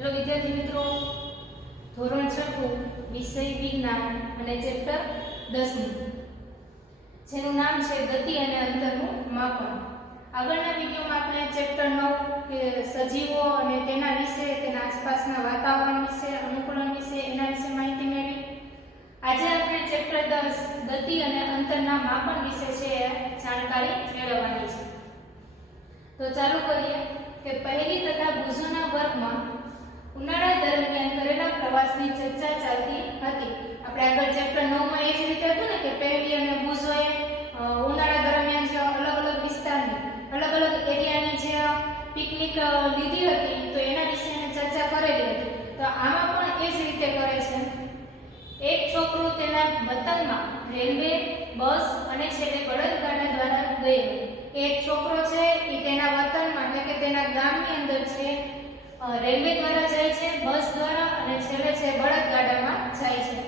Hello વિદ્યાર્થી મિત્રો, ધોરણ 6 વિષય વિજ્ઞાન અને ચેપ્ટર 10 જેનું નામ છે ગતિ અને અંતરનું માપન. આગળના વિડિયોમાં આપણે ચેપ્ટર 9 કે સજીવો અને તેના વિશે, તેના આસપાસના વાતાવરણ વિશે, અનુકૂલન વિશે, એના વિશે માહિતી મેળવી. આજે આપણે ચેપ્ટર 10 ગતિ અને અંતરના માપન વિશે છે જાણકારી મેળવવાની છે. તો ચાલુ કરીએ કે પહેલી તથા બુઝોના વર્ગમાં ઉનાળા દરમિયાન કરેલા પ્રવાસની ચર્ચા ચાલતી હતી. આપણે આગળ ચેપ્ટર 9 માં એ જ રીતે હતું ને કે પહેલી અને બુઝોએ ઉનાળા દરમિયાન જે અલગ અલગ વિસ્તારની અલગ અલગ એરિયાની જે પિકનિક લીધી હતી તો એના વિશે ચર્ચા કરેલી હતી. તો આમાં પણ એ જ રીતે કરે છે. એક છોકરો તેના વતનમાં રેલવે, બસ અને છેલ્લે બળદગાડા દ્વારા ગયેલો. એક છોકરો છે એ તેના વતનમાં એટલે કે તેના ગામની અંદર છે રેલવે દ્વારા જાય છે, બસ દ્વારા અને છેલ્લે છે બળદગાડામાં જાય છે.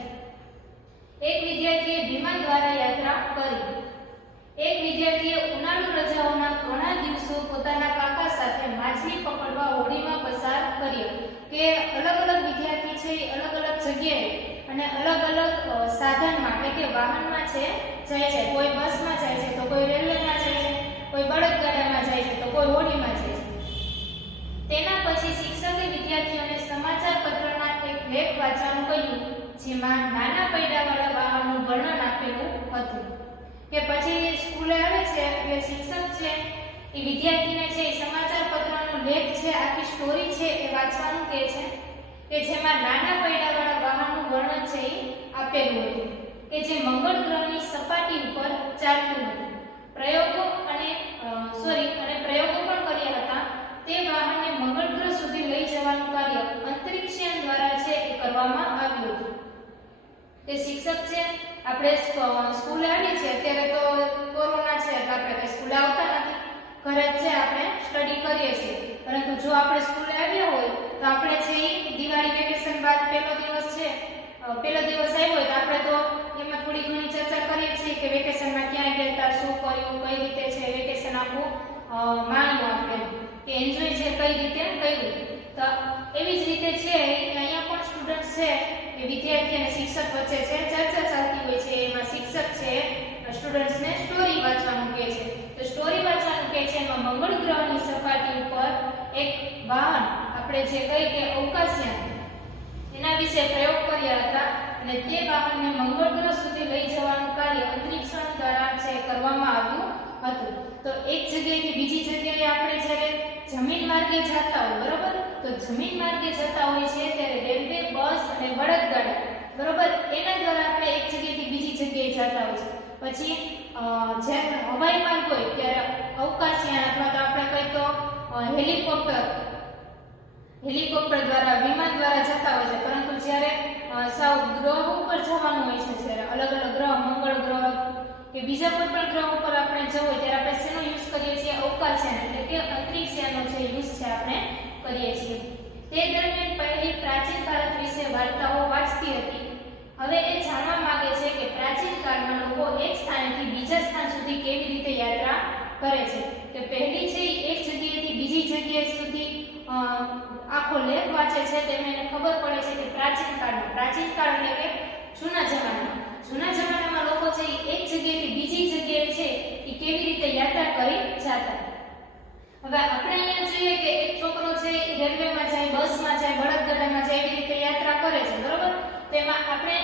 એક વિદ્યાર્થીએ વિમાન દ્વારા યાત્રા કરી. એક વિદ્યાર્થીએ ઉનાળુ રજાઓના ઘણા દિવસો પોતાના કાકા સાથે માછલી પકડવા હોડીમાં પસાર કર્યો. કે અલગ અલગ વિદ્યાર્થી છે એ અલગ અલગ જગ્યાએ અને અલગ અલગ સાધનમાં એટલે કે વાહનમાં છે જાય છે. કોઈ બસમાં જાય છે, તો કોઈ રેલવેમાં જાય છે, કોઈ બળદગાડામાં જાય છે, તો કોઈ હોડીમાં જાય છે. તેના પછી શિક્ષકે વિદ્યાર્થીઓને સમાચાર પત્રના એક લેખ વાંચવાનું કહ્યું જેમાં નાના પૈડાવાળા વાહનનું વર્ણન આપેલું હતું. કે પછી સ્કૂલે આવે છે એટલે શિક્ષક છે એ વિદ્યાર્થીને છે એ સમાચાર પત્રનો લેખ છે, આખી સ્ટોરી છે એ વાંચવાનું કહે છે કે જેમાં નાના પૈડાવાળા વાહનનું વર્ણન છે એ આપેલું હતું કે જે મંગળ ગ્રહની સપાટી ઉપર ચાલતું હતું. પ્રયોગો પણ કર્યા હતા. તે વાહનને મંગળ ગ્રહ સુધી લઈ જવાનું કાર્ય અંતરિક્ષયાન દ્વારા છે એ કરવામાં આવ્યું હતું. તે શિક્ષક છે આપણે સ્કૂલે આવીએ છીએ અત્યારે તો કોરોના છે એટલે આપણે કઈ સ્કૂલે આવતા નથી, ઘરે જ છે આપણે સ્ટડી કરીએ છીએ. પરંતુ જો આપણે સ્કૂલે આવ્યા હોય તો આપણે છે એ દિવાળી વેકેશન બાદ પહેલો દિવસ આવ્યો હોય તો આપણે તો એમાં થોડી ઘણી ચર્ચા કરીએ છીએ કે વેકેશનમાં ક્યાં ગયા, શું કર્યું, કઈ રીતે છે વેકેશન આખું માણ્યું આપણે, કે એન્જોય છે કઈ રીતે કર્યું. તો એવી જ રીતે છે અહીંયા પણ સ્ટુડન્ટ છે એ વિદ્યાર્થી અને શિક્ષક વચ્ચે છે ચર્ચા ચાલતી હોય છે. એમાં શિક્ષક છે સ્ટુડન્ટ્સને સ્ટોરી વાંચવાનું કહે છે. તો સ્ટોરી વાંચવાનું કહે છે એમાં મંગળ ગ્રહની સપાટી ઉપર એક વાહન આપણે જે કહીએ કે અવકાશયાન એના વિશે પ્રયોગ કર્યા હતા અને તે વાહનને મંગળ ગ્રહ સુધી લઈ જવાનું કાર્ય અંતરિક્ષયાન દ્વારા છે કરવામાં આવ્યું હતું. તો એક જગ્યાએથી બીજી જગ્યાએ આપણે જ્યારે જમીન માર્ગે જતા હોય બરોબર, તો જમીન માર્ગે જતા હોય છે ત્યારે રેલવે, બસ અને બળદગાડા બરોબર એના દ્વારા આપણે એક જગ્યાએથી બીજી જગ્યાએ જતા હોય છે. પછી જ્યારે હવાઈ માર્ગ હોય ત્યારે અવકાશયાન અથવા તો આપણે કહીએ તો હેલિકોપ્ટર દ્વારા, વિમાન દ્વારા જતા હોય છે. પરંતુ જ્યારે સાવ ગ્રહ ઉપર જવાનું હોય છે, જ્યારે અલગ અલગ ગ્રહ, મંગળ ગ્રહ કે બીજા કોઈ પણ ગ્રહ ઉપર આપણે જવું હોય ત્યારે આપણે શેનો યુઝ કરીએ છીએ? અવકાશયાન એટલે કે અંતરિક્ષયાનનો જે યુઝ છે આપણે કરીએ છીએ. તે દરમિયાન પહેલી પ્રાચીન ભારત વિશે વાર્તાઓ વાંચતી હતી. હવે એ જાણવા માંગે છે કે પ્રાચીન કાળમાં લોકો એક સ્થાનેથી બીજા સ્થાન સુધી કેવી રીતે યાત્રા કરે છે. કે પહેલી છે એક જગ્યાએથી બીજી જગ્યા સુધી આખો લેખ વાંચે છે તેમને ખબર પડે છે કે પ્રાચીન કાળ એટલે કે જૂના જમાનામાં લોકો છે એક જગ્યાએથી બીજી જગ્યાએ છે એ કેવી રીતે યાત્રા કરી જતા. હવે આપણે અહીંયા જોઈએ કે એક છોકરો છે એ રેલવેમાં જાય, બસમાં જાય, બળદગાડામાં જાય એવી રીતે યાત્રા કરે છે બરોબર. તો એમાં આપણે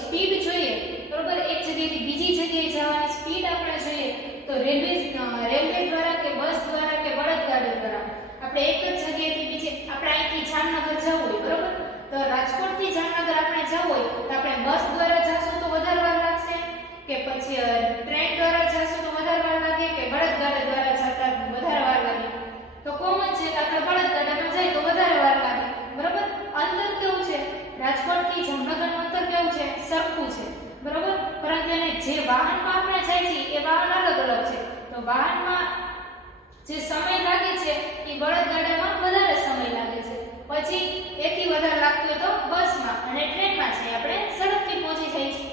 સ્પીડ જોઈએ બરોબર, એક જગ્યાએથી બીજી જગ્યાએ જવાની સ્પીડ આપણે જોઈએ તો રેલવે દ્વારા કે બસ દ્વારા કે બળદગાડા દ્વારા આપણે એક જ જગ્યાએથી બીજી, આપણે અહીંથી જામનગર જવું હોય બરોબર, તો રાજકોટથી જામનગર આપણે જવું હોય તો આપણે બસ દ્વારા જશું તો વધારે વાર લાગશે કે પછી ટ્રેન દ્વારા જશું તો વધારે વાર લાગે કે બળદગાડા દ્વારા જતા વધારે વાર લાગે? તો કોમન છે કે આપણે બળદગાડામાં જઈએ તો વધારે વાર લાગે બરોબર. અંતર કેવું છે? રાજકોટથી જામનગરનું અંતર કેવું છે? સરખું છે બરોબર. પરંતુ એને જે વાહનમાં આપણે જાય છે એ વાહન અલગ અલગ છે. તો વાહનમાં જે સમય લાગે છે એ બળદગાડામાં વધારે સમય લાગે છે. પછી એથી વધારે લાગતું હોય તો બસમાં અને ટ્રેનમાં છે આપણે ઝડપથી પહોંચી જાય છે.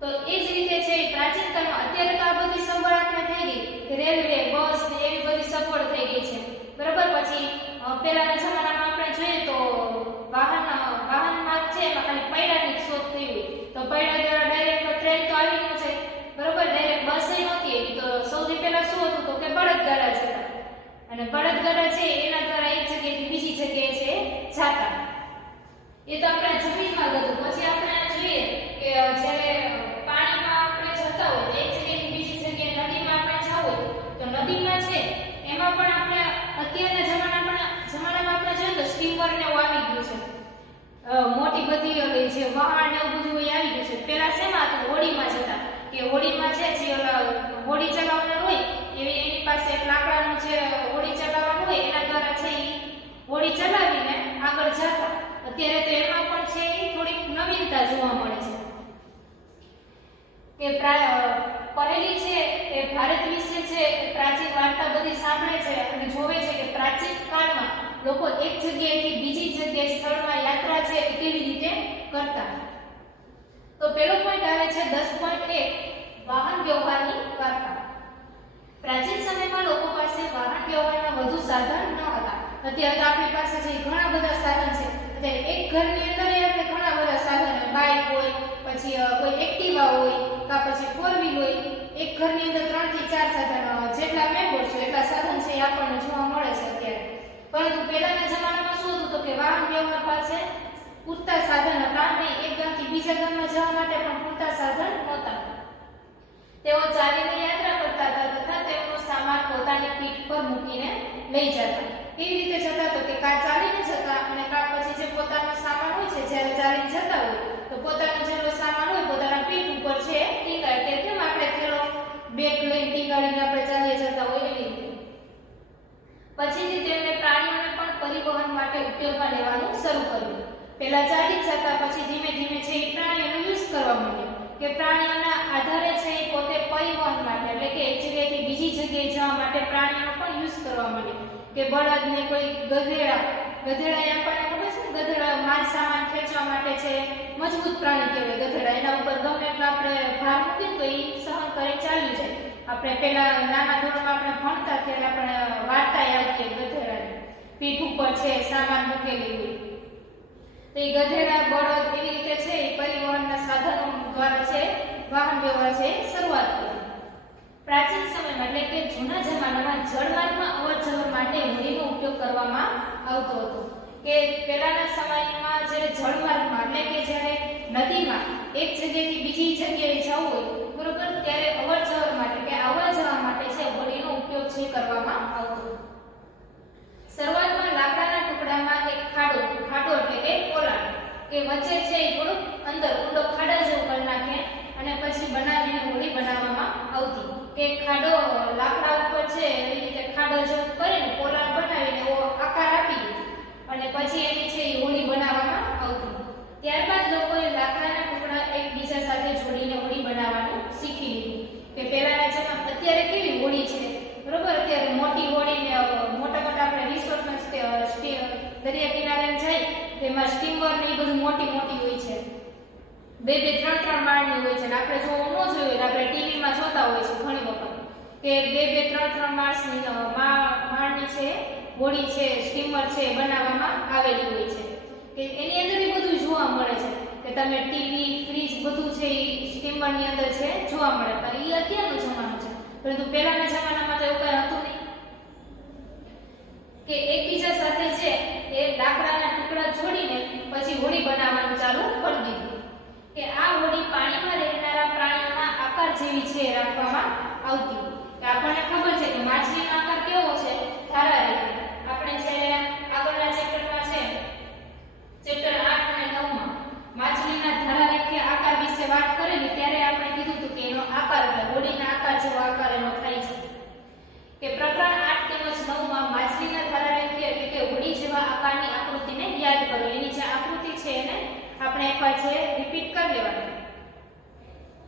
તો એ જ રીતે છે પ્રાચીન કાળમાં, અત્યારે તો આ બધી સગવડ આપણે થઈ ગઈ કે રેલવે, બસ ને એવી બધી સગવડ થઈ ગઈ છે બરોબર. પછી પહેલાના જમાનામાં આપણે અને બળદગાડા છે એના દ્વારા એક જગ્યાએથી બીજી જગ્યાએ છે જાતા. એ તો આપણે જમીનમાં ગયું. પછી આપણે જોઈએ કે જ્યારે પાણીમાં આપણે જતા હોય તો એક જગ્યાએથી બીજી જગ્યાએ નદીમાં આપણે જવું હોય તો નદીમાં છે એમાં પણ આપણે અત્યારના જમાનામાં આપણે જોઈએ તો સ્ટીમર ને એવું આવી ગયું છે. મોટી બધી જે વહાણ ને એવું બધું આવી ગયું છે. પેલા શેમાં હતું? હોડીમાં જતા, કે હોડીમાં છે જે હોડી ચલાવનાર હોય એની પાસે એક લાકડાનું જે હોડી ચલાવવાનું હોય એના દ્વારા છે એ હોડી ચલાવીને આગળ જતા. અત્યારે તો એમાં પણ છે એ થોડીક નવીનતા જોવા મળે છે. કે પહેલી છે એ ભારત વિશે છે પ્રાચીન વાર્તા બધી સાંભળે છે અને જોવે છે કે પ્રાચીન કાળમાં લોકો એક જગ્યાએથી બીજી જગ્યાએ સ્થળમાં યાત્રા છે એ કેવી રીતે કરતા. તો પહેલો પોઈન્ટ આવે છે 10.1 વાહન વ્યવહારની વાર્તા. પ્રાચીન સમયમાં લોકો પાસે વાહન વ્યવહારના વધુ સાધન ન હતા. અત્યારે તો આપણી પાસે છે ઘણા બધા સાધન છે. અત્યારે એક ઘરની અંદર આપણે ઘણા બધા સાધન, બાઇક હોય, પછી કોઈ એક્ટિવા હોય, કા પછી 4 વ્હીલ હોય. એક ઘરની અંદર 3 થી 4 સાધન, જેટલા મેમ્બર છે એટલા સાધન છે એ આપણને જોવા મળે છે અત્યારે. પરંતુ પહેલાના જમાનામાં શું હતું તો કે વાહન વ્યવહાર પાસે પૂરતા સાધન હતા નહીં. એક ગામથી બીજા ગામમાં જવા માટે પણ પૂરતા સાધન નહોતા. તેઓ ચાલીને યાત્રા કરતા હતા તથા તેઓનો સામાન પોતાની પીઠ પર મૂકીને લઈ જતા. કેવી રીતે જતા તો કે કા ચાલીને જતા અને કા પછી જે પોતાનો સામાન હોય છે જ્યારે ચાલીને જતા હોય તો પોતાનો જેટલો સામાન હોય પોતાના પીઠ ઉપર છે ટીંગાડ, કે કેમ આપણે થેલો બેગ લઈને ટીંગાડીને આપણે ચાલીએ જતા હોય એવી રીતે. પછીથી તેમણે પ્રાણીઓને પણ પરિવહન માટે ઉપયોગમાં લેવાનું શરૂ કર્યું. પહેલા ચાલી જતા, પછી ધીમે ધીમે છે એ પ્રાણીઓનો યુઝ કરવા માંડ્યો. કે પ્રાણીઓના આધારે છે એ પોતે પરિવહન માટે એટલે કે એક જગ્યાએથી બીજી જગ્યાએ જવા માટે પ્રાણીઓનો પણ યુઝ કરવા માંડ્યો. કે બળદને કોઈ ગધેડા આપણને ખબર છે ને, ગધેડા માલ સામાન ખેંચવા માટે છે મજબૂત પ્રાણી કહેવાય ગધેડા. એના ઉપર ગમે એટલો આપણે ભાર મૂકીએ તો એ સહન કરી ચાલ્યું જાય. આપણે પેલા નાના ધોરણમાં આપણે ભણતા ત્યારે આપણે વાર્તા આવતી ગધેડાની પીઠ ઉપર છે સામાન મૂકેલી હોય. તો એ ગધેડા, બળદ એવી રીતે છે એ પરિવહનના સાધનો દ્વારા છે વાહન વ્યવહાર છે શરૂઆત કરી. પ્રાચીન સમયમાં એટલે કે જૂના જમાનામાં જળમાર્ગમાં અવરજવર માટે હોડીનો ઉપયોગ કરવામાં આવતો હતો. કે પહેલાના સમયમાં જ્યારે જળમાર્ગમાં એટલે કે જ્યારે નદીમાં એક જગ્યાએથી બીજી જગ્યાએ જવું હોય બરોબર, ત્યારે અવરજવર માટે કે આવવા જવા માટે છે હોડીનો ઉપયોગ છે કરવામાં આવતો. શરૂઆતમાં લાકડાના ટુકડામાં એક ખાડો એટલે કે પોલાણ કે વચ્ચે છે એ થોડુંક અંદર ઊંડો ખાડા જેવું કરી નાખે અને પછી બનાવીને હોડી બનાવવામાં આવતી. કે ખાડો લાકડા ઉપર છે એવી રીતે ખાડો જેવું કરીને પોલાણ બનાવીને એવો આકાર આપી અને પછી એની છે એ હોડી બનાવવામાં આવતી. ત્યારબાદ લોકોએ લાકડાના ટુકડા એકબીજા સાથે જોડીને હોડી બનાવવાનું શીખી લીધું. કે પહેલાના જમાનામાં અત્યારે કેવી હોડી છે બરોબર, અત્યારે મોટી હોડી ને મોટા આપણે રિસોર્ટમાં દરિયા કિનારે જાય તેમાં સ્ટીમર ને એ બધું મોટી હોય છે. 2-3 માળની હોય છે ને આપણે જો ન જોયું આપણે ટીવીમાં જોતા હોય છે ઘણી વખત કે 2-3 માળની છે હોડી છે સ્ટીમર છે બનાવવામાં આવેલી હોય છે. કે એની અંદર એ બધું જોવા મળે છે કે તમે ટીવી, ફ્રીજ બધું છે એ સ્ટીમરની અંદર છે જોવા મળે. પણ એ અત્યારનો જમાનો છે, પરંતુ પહેલાના જમાનામાં તો એવું કંઈ હતું નહીં. કે એકબીજા સાથે છે એ લાકડાના ટુકડા જોડીને પછી હોડી બનાવવાનું ચાલુ કરી દીધું. કે આ હોડી પાણીમાં રહેનારા પ્રાણીઓના આકાર જેવી છે રાખવામાં આવતી. કે આપણને ખબર છે કે માછલીનો આકાર કેવો છે? ધારા રહે. આપણે છે આગળના ચેપ્ટરમાં છે ચેપ્ટર 8 અને 9 માં માછલીના ધારા રેખીય આકાર વિશે વાત કરેલી ત્યારે આપણે કીધું હતું કે એનો આકાર એટલે હોડીના આકાર જેવો આકાર એનો થાય છે. કે પ્રકરણ 8 તેમજ 9 માં માછલીના ધારા રેખીય એટલે કે હોડી જેવા આકારની આકૃતિને યાદ કરો. એની જે આકૃતિ છે એને આપણે એકવાર છે રિપીટ કરી લેવાની.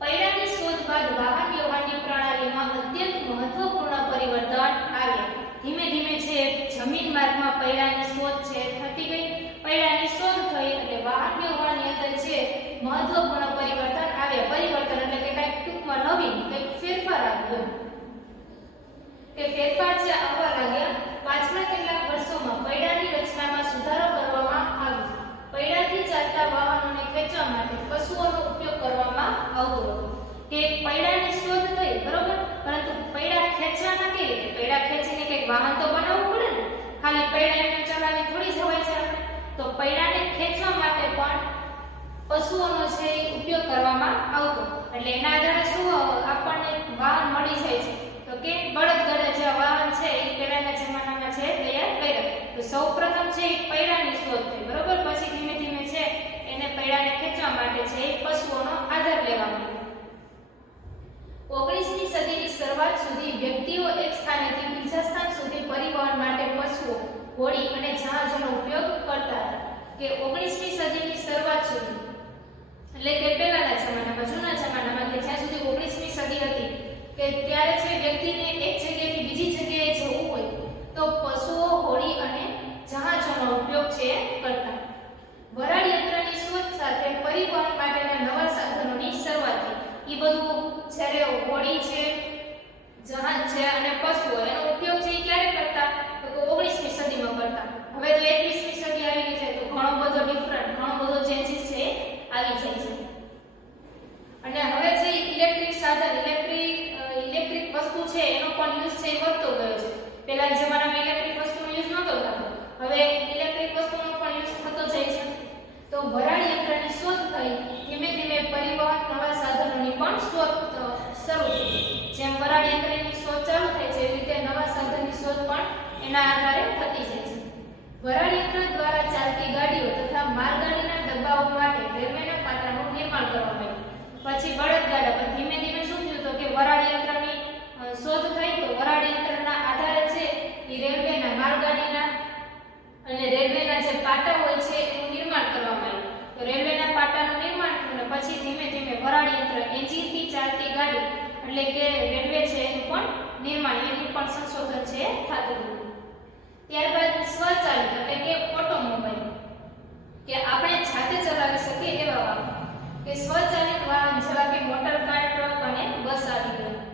પૈડાની શોધ બાદ વાહન વ્યવહારની પ્રણાલીમાં અત્યંત મહત્વપૂર્ણ પરિવર્તન આવ્યા. ધીમે ધીમે છે જમીન માર્ગમાં પૈડાની શોધ છે થતી ગઈ. પૈડાની શોધ થઈ એટલે વાહન વ્યવહારની અંદર છે મહત્વપૂર્ણ પરિવર્તન આવ્યા. પરિવર્તન એટલે કે કંઈક ટૂંકમાં નવીન કંઈક ફેરફાર આવ્યો. કે ફેરફાર છે આવવા લાગ્યા. પાછલા કેટલાક વર્ષોમાં પૈડાની રચનામાં સુધારો કરવામાં આવ્યો. પૈડાથી ચાલતા વાહનોને ખેંચવા માટે પશુઓનો ઉપયોગ કરવામાં આવતો હતો. કે પૈડાની શોધ થઈ બરોબર, પરંતુ પૈડા ખેંચવાના કેવી રીતે? પૈડા ખેંચીને કંઈક વાહન તો બનાવવું તો પૈડાને ખેંચવા માટે પણ પશુઓનો છે એ ઉપયોગ કરવામાં આવતો. એટલે એના આધારે શું આપણને વાહન મળી જાય છે તો કે બળદગાડા જેવા વાહન છે એ પહેલાના જમાનામાં છે તૈયાર કર્યા. તો સૌપ્રથમ છે એ પૈડાની શોધ થઈ, બરોબર. પછી ધીમે ધીમે છે એને પૈડાને ખેંચવા માટે છે એ પશુઓનો આધાર લેવામાં આવ્યો. 19મી સદીની શરૂઆત સુધી વ્યક્તિઓ એક સ્થાનેથી બીજા સ્થાન સુધી પરિવહન માટે પશુઓ, ઘોડી અને જહાજોનો ઉપયોગ કરતા હતા. કે 19મી સદીની શરૂઆત સુધી એટલે કે પહેલાના જમાનામાં, જૂના જમાનામાં, કે જ્યાં સુધી 19મી સદી હતી કે ત્યારે છે વ્યક્તિને એક જગ્યાએથી બીજી જગ્યાએ જવું હોય તો પશુઓ, ઘોડી અને જહાજોનો ઉપયોગ છે કરતા. વરાળ યંત્રની શોધ સાથે પરિવહન માટેના નવા સાધનોની શરૂઆત થઈ. એ બધું જ્યારે ઘોડી છે, જહાજ છે અને પશુઓ એનો ઉપયોગ છે એ ક્યારે કરતા તો 19મી સદીમાં કરતા. હવે તો 21મી સદી આવી ગઈ છે તો ઘણો બધો ડિફરન્ટ, ઘણો બધો ચેન્જીસ છે આવી જાય છે. અને હવે છે ઇલેક્ટ્રિક સાધન, ઇલેક્ટ્રિક વસ્તુ છે એનો પણ યુઝ છે વધતો ગયો છે. પહેલાના જમાનામાં ઇલેક્ટ્રિક વસ્તુનો યુઝ નહોતો થતો, હવે ઇલેક્ટ્રિક વસ્તુનો પણ યુઝ થતો જાય છે. તો વરાળ યંત્રની શોધ થઈ, ધીમે ધીમે પરિવહન નવા સાધનોની પણ શોધ શરૂ થઈ. જેમ વરાળ યંત્રની શોધ ચાલુ થાય છે એવી રીતે નવા સાધનની શોધ પણ એના આધારે થતી જાય છે. વરાળ યંત્ર દ્વારા ચાલતી ગાડીઓ તથા માલગાડીના ડબ્બાઓ માટે રેલવેના પાટાનું નિર્માણ કરવામાં આવ્યું. પછી બળદગાડા પર ધીમે ધીમે શું થયું તો કે વરાળ યંત્રની શોધ થઈ તો વરાળ યંત્રના આધારે છે એ રેલવેના, માલગાડીના અને રેલવેના જે પાટા હોય છે એનું નિર્માણ કરવામાં આવ્યું. તો રેલવેના પાટાનું નિર્માણ થયું અને પછી ધીમે ધીમે વરાળ યંત્ર, એન્જિનથી ચાલતી ગાડી એટલે કે રેલવે છે એનું પણ નિર્માણ, એનું પણ સંશોધન છે થતું હતું. ત્યારબાદ સ્વચાલિત એટલે કે ઓટોમોબાઈલ, કે આપણે જાતે ચલાવી શકીએ એવા વાહન, કે સ્વચાલિત વાહન જેવા કે મોટર કાર, ટ્રક અને બસ આવી ગયા.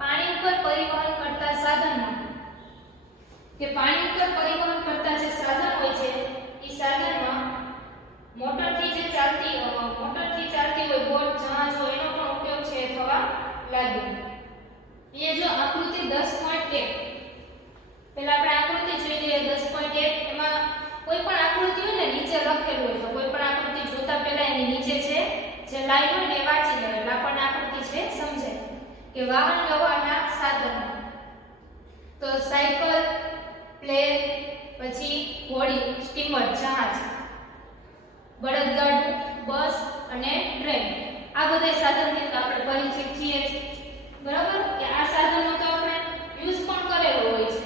પાણી ઉપર પરિવહન કરતા સાધનો, કે પાણી ઉપર પરિવહન કરતા જે સાધન હોય છે એ સાધનમાં મોટરથી ચાલતી હોય બોટ, જહાજ હોય એનો પણ ઉપયોગ છે થવા લાગ્યો. એ જો આકૃતિ 10.1 પહેલા આપણે આકૃતિ જોઈ લઈએ. 10.1 એમાં કોઈ પણ આકૃતિ હોય ને નીચે લખેલું હોય તો કોઈ પણ આકૃતિ જોતા પહેલા એની નીચે છે જે લાઈન હોય ને વાંચી લેવાય એટલે આપણને આકૃતિ છે સમજાય. કે વાહન વ્યવહારના સાધનો તો સાયકલ, પ્લેન, પછી ઘોડી, સ્ટીમર, જહાજ, બળદગાડું, બસ અને ટ્રેન, આ બધા સાધનથી આપણે પરિચિત છીએ, બરાબર. કે આ સાધનો તો આપણે યુઝ પણ કરેલો હોય છે.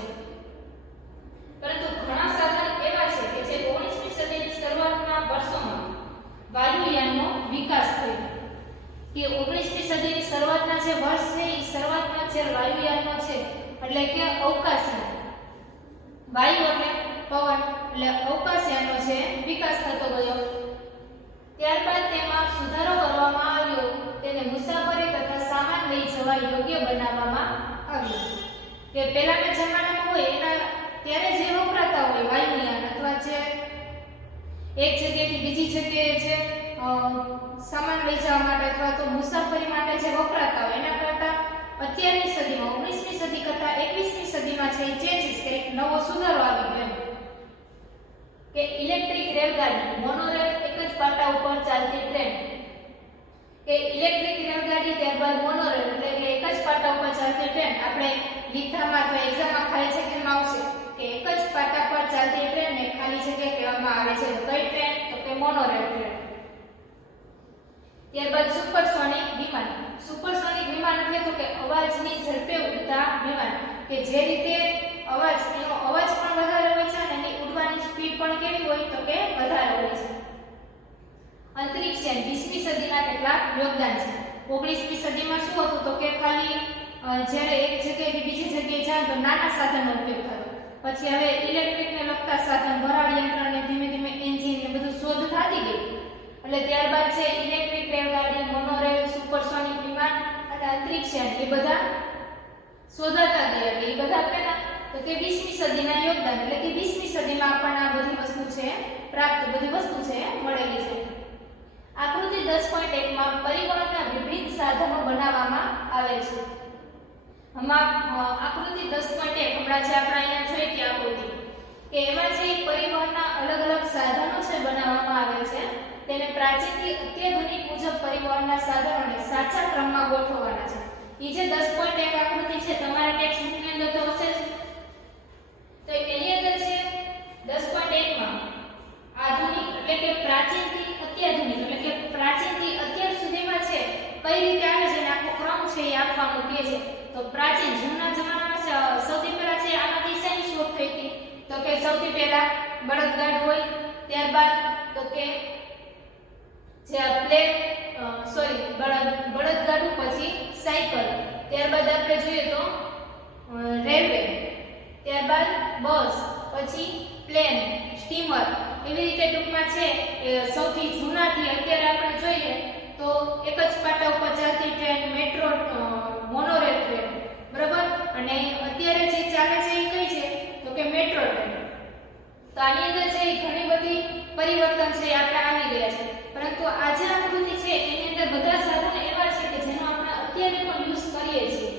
પરંતુ ઘણા સાધન એવા છે કે જે 19મી સદીની શરૂઆતના વર્ષોમાં વાયુયાનનો વિકાસ થયો. કે 19મી સદીની શરૂઆતના જે વર્ષ છે એ શરૂઆતમાં જે વાયુયાનો છે એટલે કે અવકાશયાન, વાયુ એટલે પવન એટલે અવકાશયાનનો છે વિકાસ થતો ગયો. ત્યારબાદ તેમાં સુધારો કરવામાં આવ્યો, તેને મુસાફરી તથા સામાન લઈ જવા યોગ્ય બનાવવામાં આવ્યો. કે પહેલાના જમાનામાં હોય એના ત્યારે જે વપરાતા હોય વાયુયાન અથવા જે એક જગ્યાએથી બીજી જગ્યાએ જે સામાન લઈ જવા માટે અથવા તો મુસાફરી માટે જે વપરાતા હોય એના કરતાં અત્યારની સદીમાં 19મી સદી કરતાં 21મી સદીમાં છે ચેન્જીસ, કંઈક નવો સુધારો આવી ગયો. કે ઇલેક્ટ્રિક રેલગાડી, મોનોરેલ, એક જ પાટા ઉપર ચાલતી ટ્રેન. કે ઇલેક્ટ્રિક રેલગાડી, ત્યારબાદ મોનોરેલ એટલે કે એક જ પાટા ઉપર ચાલતી ટ્રેન. આપણે લીખામાં અથવા એક્ઝામમાં ખાલી જગ્યામાં આવશે કે એક જ પાટા પર ચાલતી ટ્રેનને ખાલી જગ્યા કહેવામાં આવે છે. તો કઈ ટ્રેન તો કે મોનોરેલ ટ્રેન. ત્યારબાદ સુપરસોનિક વિમાન. સુપરસોનિક વિમાન એટલે તો કે અવાજની ઝડપે ઉડતા વિમાન, કે જે રીતે એનો અવાજ પણ વધારે હોય છે અને એની ઉડવાની સ્પીડ પણ કેવી હોય તો કે વધારે હોય છે. અંતરિક્ષયાન 20મી સદીના કેટલાક યોગદાન છે. 19મી સદીમાં શું હતું તો કે ખાલી જ્યારે એક જગ્યાએથી બીજી જગ્યાએ જાય તો નાના સાધનનો ઉપયોગ થતો. પછી હવે ઇલેક્ટ્રિકને લગતા સાધન, વરાળ યંત્ર અને ધીમે ધીમે એન્જિન ને બધું શોધ થતી ગઈ. એટલે ત્યારબાદ છે ઇલેક્ટ્રિક રેલગાડી, મોનોરેલ, સુપરસોનિક વિમાન અને અંતરિક્ષયાન એ બધા શોધાતા ગયા. એટલે એ બધા પહેલા તો કે 20મી સદીના યોગદાન, એટલે કે 20મી સદીમાં આપણને આ બધી વસ્તુ છે પ્રાપ્ત, બધી વસ્તુ છે મળેલી છે. આકૃતિ 10.1 માં પરિવહનના વિવિધ સાધનો બનાવવામાં આવે છે. આમાં આકૃતિ 10.1 હમણાં જે આપણે અહીંયા જોઈ કે આકૃતિ કે એમાં જે પરિવહનના અલગ અલગ સાધનો છે બનાવવામાં આવે છે તેને પ્રાચીનથી અત્યાધુનિક મુજબ પરિવહનના સાધનોને સાચા ક્રમમાં ગોઠવવાના છે. એ જે 10.1 આકૃતિ છે તમારા ટેક્સ્ટ બુકની અંદર તો હશે જ. તો એની અંદર છે 10.1 માં આધુનિક એટલે કે પ્રાચીનથી અત્યાધુનિક એટલે કે પ્રાચીનથી અત્યાર સુધીમાં છે કઈ રીતે આવે છે અને આખો ક્રમ છે એ આપવાનું કહે છે. તો પ્રાચીન જૂના જમાનામાં સૌથી પહેલા છે આમાંથી શેની શોધ થઈ હતી? તો કે સૌથી પહેલા બળદગાડું હોય, ત્યારબાદ તો કે જે બળદગાડું, પછી સાયકલ, ત્યારબાદ આપણે જોઈએ તો રેલવે, ત્યારબાદ બસ, પછી પ્લેન, સ્ટીમર. એવી રીતે ટૂંકમાં છે સૌથી જૂનાથી અત્યારે આપણે જોઈએ તો એક જ પાટા ઉપર ચાલતી ટ્રેન, મેટ્રો, મોનોરેલ ટ્રેન, બરાબર. અને અત્યારે જે ચાલે છે એ કઈ છે? તો કે મેટ્રો ટ્રેન. તો આની અંદર છે ઘણી બધી પરિવર્તન છે આપણે આવી ગયા છે. પરંતુ આ જે આકૃતિ છે એની અંદર બધા સાધનો એવા છે કે જેનો આપણે અત્યારે પણ યુઝ કરીએ છીએ.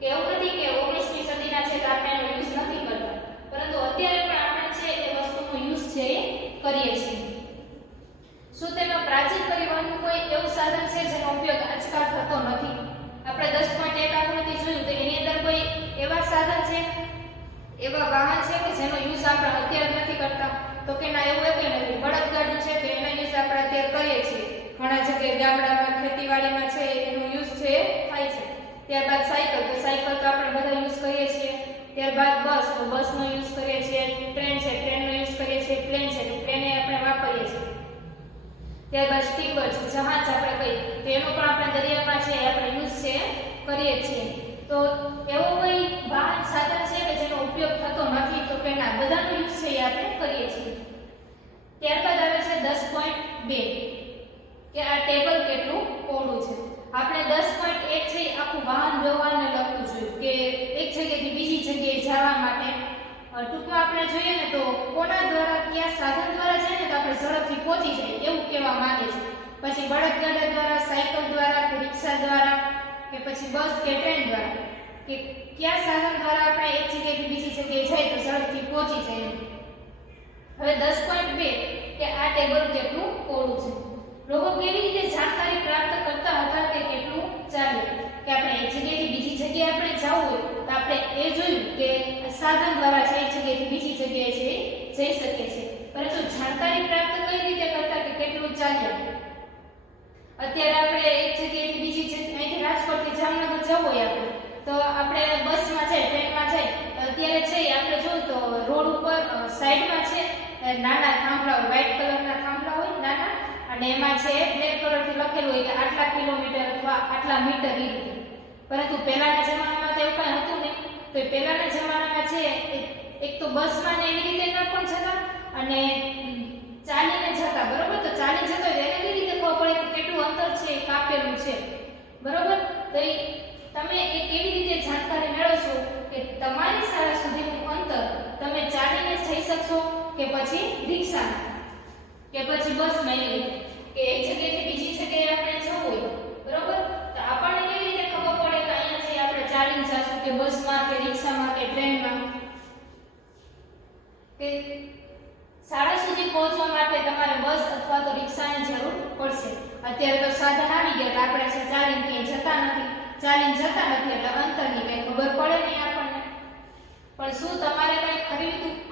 કે એવું નથી કે 19મી સદીના છે તો આપણે એનો યુઝ નથી કરતા, પરંતુ અત્યારે પણ આપણે છે એ વસ્તુનો યુઝ છે એ કરીએ છીએ. શું તેમાં પ્રાચીન પરિવહનનું કોઈ એવું સાધન છે જેનો ઉપયોગ આજકાલ થતો નથી? આપણે 10.1 આકૃતિ જોયું તો એની અંદર કોઈ એવા સાધન છે, એવા વાહન છે કે જેનો યુઝ આપણે અત્યારે નથી કરતા? તો કે ના, એવું કંઈ નથી. બળદગાડું છે તો એનો યુઝ આપણે અત્યારે કરીએ છીએ. ઘણા જગ્યાએ ગામડામાં ખેતીવાડીમાં છે એનો યુઝ છે થાય છે. ત્યારબાદ સાયકલ, તો સાયકલ તો આપણે બધા યુઝ કરીએ છીએ. ત્યારબાદ બસ, તો બસનો યુઝ કરીએ છીએ. ટ્રેન છે, ટ્રેનનો યુઝ કરીએ છીએ. પ્લેન છે તો પ્લેન આપણે વાપરીએ છીએ. ત્યારબાદ સ્ટીમર છે, જહાજ આપણે કહીએ તો એનો પણ આપણે દરિયામાં છે આપણે યુઝ છે કરીએ છીએ. તો એવો કોઈ વાહન સાધન છે કે જેનો ઉપયોગ થતો નથી? તો કે ના, બધાનો યુઝ છે એ આપણે કરીએ છીએ. ત્યારબાદ આવે છે 10.2 કે આ ટેબલ કેટલું પહોળું છે. આપણે 10.1 છે આખું વાહન વ્યવહારને લગતું જોયું કે એક જગ્યાએથી બીજી જગ્યાએ જવા માટે ટૂંકમાં આપણે જોઈએ ને તો કોના દ્વારા, કયા સાધન દ્વારા છે ને તો આપણે ઝડપથી પહોંચી જઈએ એવું કહેવા માંગે છે. પછી બળદગાડા દ્વારા, સાયકલ દ્વારા કે રિક્ષા દ્વારા કે પછી બસ કે ટ્રેન દ્વારા, કે કયા સાધન દ્વારા આપણે એક જગ્યાએથી બીજી જગ્યાએ જઈએ તો ઝડપથી પહોંચી જઈએ. હવે 10.2 કે આ ટેબલ કેટલું પહોળું છે. લોકો કેવી રીતે જાણકારી પ્રાપ્ત કરતા હતા કે કેટલું ચાલે? કે આપણે એક જગ્યાએથી બીજી જગ્યાએ આપણે જવું હોય તો આપણે એ જોયું કે સાધન દ્વારા છે એક જગ્યાએથી બીજી જગ્યાએ છે જઈ શકે છે. પરંતુ જાણકારી પ્રાપ્ત કઈ રીતે કરતા કે કેટલું ચાલ્યા? અત્યારે આપણે એક જગ્યાએથી બીજી જગ્યાએ, અહીંથી રાજકોટથી જામનગર જવું હોય તો આપણે બસમાં છે, ટ્રેનમાં છે, અત્યારે છે આપણે જોયું તો રોડ ઉપર સાઈડમાં છે નાના થાંભલા હોય, વ્હાઈટ કલરના થાંભલા હોય નાના, અને એમાં છે બ્લેક કલરથી લખેલું હોય કે આટલા કિલોમીટર અથવા આટલા મીટર એ રીતે. પરંતુ પહેલાના જમાનામાં તો એવું કંઈ હતું નહીં. તો પહેલાના જમાનામાં છે એક તો બસમાં ને એવી રીતે ન પણ જતા અને ચાલીને જતા, બરોબર. તો ચાલી જતો હોય એને કેવી રીતે ખબર પડે કે કેટલું અંતર છે એ કાપેલું છે, બરોબર. તો તમે એ કેવી રીતે જાણકારી મેળવશો કે તમારી શાળા સુધીનું અંતર તમે ચાલીને જઈ શકશો કે પછી રિક્ષામાં કે પછી બસમાં, એવી રીતે કે એક જગ્યાએથી બીજી જગ્યાએ આપણે જવું હોય, બરોબર. તો આપણને કેવી રીતે ખબર પડે કે અહીંયાથી આપણે ચાલીને જશું કે બસમાં કે રિક્ષામાં કે ટ્રેનમાં? કે શાળા સુધી પહોંચવા માટે તમારે બસ અથવા તો રિક્ષાની જરૂર પડશે. અત્યારે તો સાધન આવી ગયા એટલે આપણે ચાલીને ક્યાંય જતા નથી, એટલે અંતરની કંઈ ખબર પડે નહીં આપણને. પણ શું તમારે કંઈ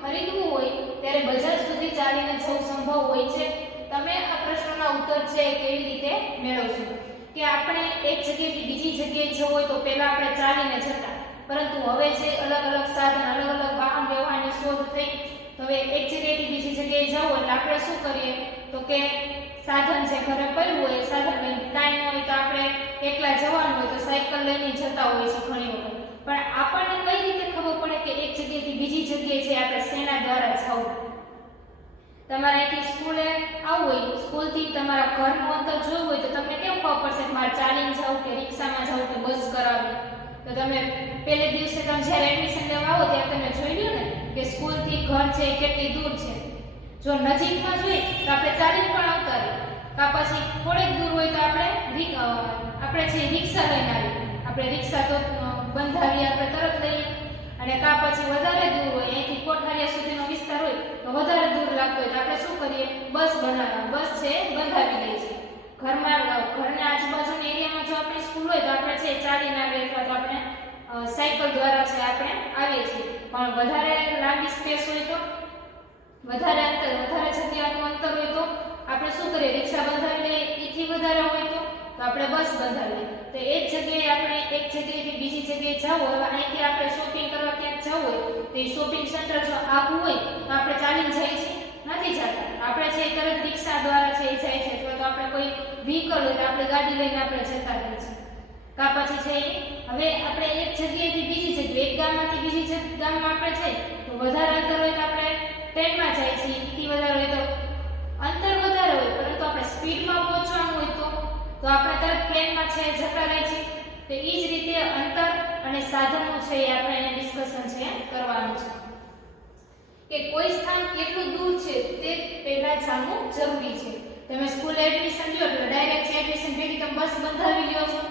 ખરીદવું હોય ત્યારે બજાર સુધી ચાલીને જવું સંભવ હોય છે? તમે આ પ્રશ્નના ઉત્તર છે કેવી રીતે મેળવશો? કે આપણે એક જગ્યાએથી બીજી જગ્યાએ જવું હોય તો પહેલા આપણે ચાલીને જતા, પરંતુ હવે છે અલગ અલગ સાધન, અલગ અલગ વાહન વ્યવહારની શોધ થઈ. તો હવે એક જગ્યાએથી બીજી જગ્યાએ જવું એટલે આપણે શું કરીએ તો કે સાધન છે ઘરે પડ્યું હોય, સાધન લઈને ટાઈમ હોય તો આપણે એકલા જવાનું હોય તો સાયકલ લઈને જતા હોય છે ઘણી વખત. પણ આપણને કઈ રીતે ખબર પડે કે એક જગ્યાએથી બીજી જગ્યાએ છે આપણે શેના દ્વારા જવું? તમારે અહીંથી સ્કૂલે આવવું હોય, સ્કૂલથી તમારા ઘરનું અંતર જોવું હોય તો તમને કેમ ખબર પડશે કે મારે ચાલીને જવું કે રિક્ષામાં જવું કે બસ કરાવવી? તો તમે પહેલે દિવસે તમે જ્યારે એડમિશન લેવા આવો ત્યારે તમે જોઈ લો ને કે સ્કૂલથી ઘર છે કેટલી દૂર છે. જો નજીકમાં જોઈએ તો આપણે ચાલીને પણ આવતા રહીએ, કાં પછી થોડેક દૂર હોય તો આપણે છે રિક્ષા લઈને આવીએ. આપણે રિક્ષા તો બંધાવી આપણે તરત લઈએ, અને કાં પછી વધારે દૂર હોય અહીંથી કોઠારિયા સુધીનો વિસ્તાર હોય તો વધારે દૂર લાગતો હોય તો આપણે શું કરીએ, બસ બસ છે બંધાવી દઈએ છીએ. ઘરના આજુબાજુના એરિયામાં જો આપણી સ્કૂલ હોય તો આપણે છે ચાલીને આવીએ અથવા તો આપણે સાયકલ દ્વારા છે આપણે આવીએ છીએ. પણ વધારે લાંબી સ્પેસ હોય તો વધારે જગ્યાનું અંતર હોય તો આપણે શું કરીએ, રિક્ષા બંધાવી લઈએ. એથી વધારે હોય તો આપણે બસ બંધાવીએ. તો એ જ જગ્યાએ આપણે એક જગ્યાએથી બીજી જગ્યાએ જવું હોય, અહીંથી આપણે શોપિંગ કરવા ક્યાંક જવું હોય તો એ શોપિંગ સેન્ટર જો આવું હોય તો આપણે ચાલીને જઈએ છીએ, નથી જતા. આપણે છે તરત રિક્ષા દ્વારા છે એ જાય છે, અથવા તો આપણે કોઈ વ્હીકલ હોય તો આપણે ગાડી લઈને આપણે જતા રહીએ છીએ. કા પછી છે હવે આપણે એક જગ્યાએથી બીજી જગ્યાએ, એક ગામમાંથી બીજી ગામમાં આપણે જઈએ તો વધારે અંતર હોય તો આપણે ટ્રેનમાં જાય છીએ. એથી વધારે હોય તો અંતર વધારે હોય પરંતુ આપણે સ્પીડમાં પહોંચવાનું હોય તો આપણે તરત પ્લેનમાં છે જતા રહીએ છીએ. તો એ જ રીતે અંતર અને સાધનો છે એ આપણે ડિસ્કશન છે કરવાનું છે કે કોઈ સ્થાન કેટલું દૂર છે તે પહેલા જાણવું જરૂરી છે. તમે સ્કૂલ એડમિશન લ્યો એટલે ડાયરેક્ટ એડમિશન ભેગી તમે બસ બંધાવી લ્યો છો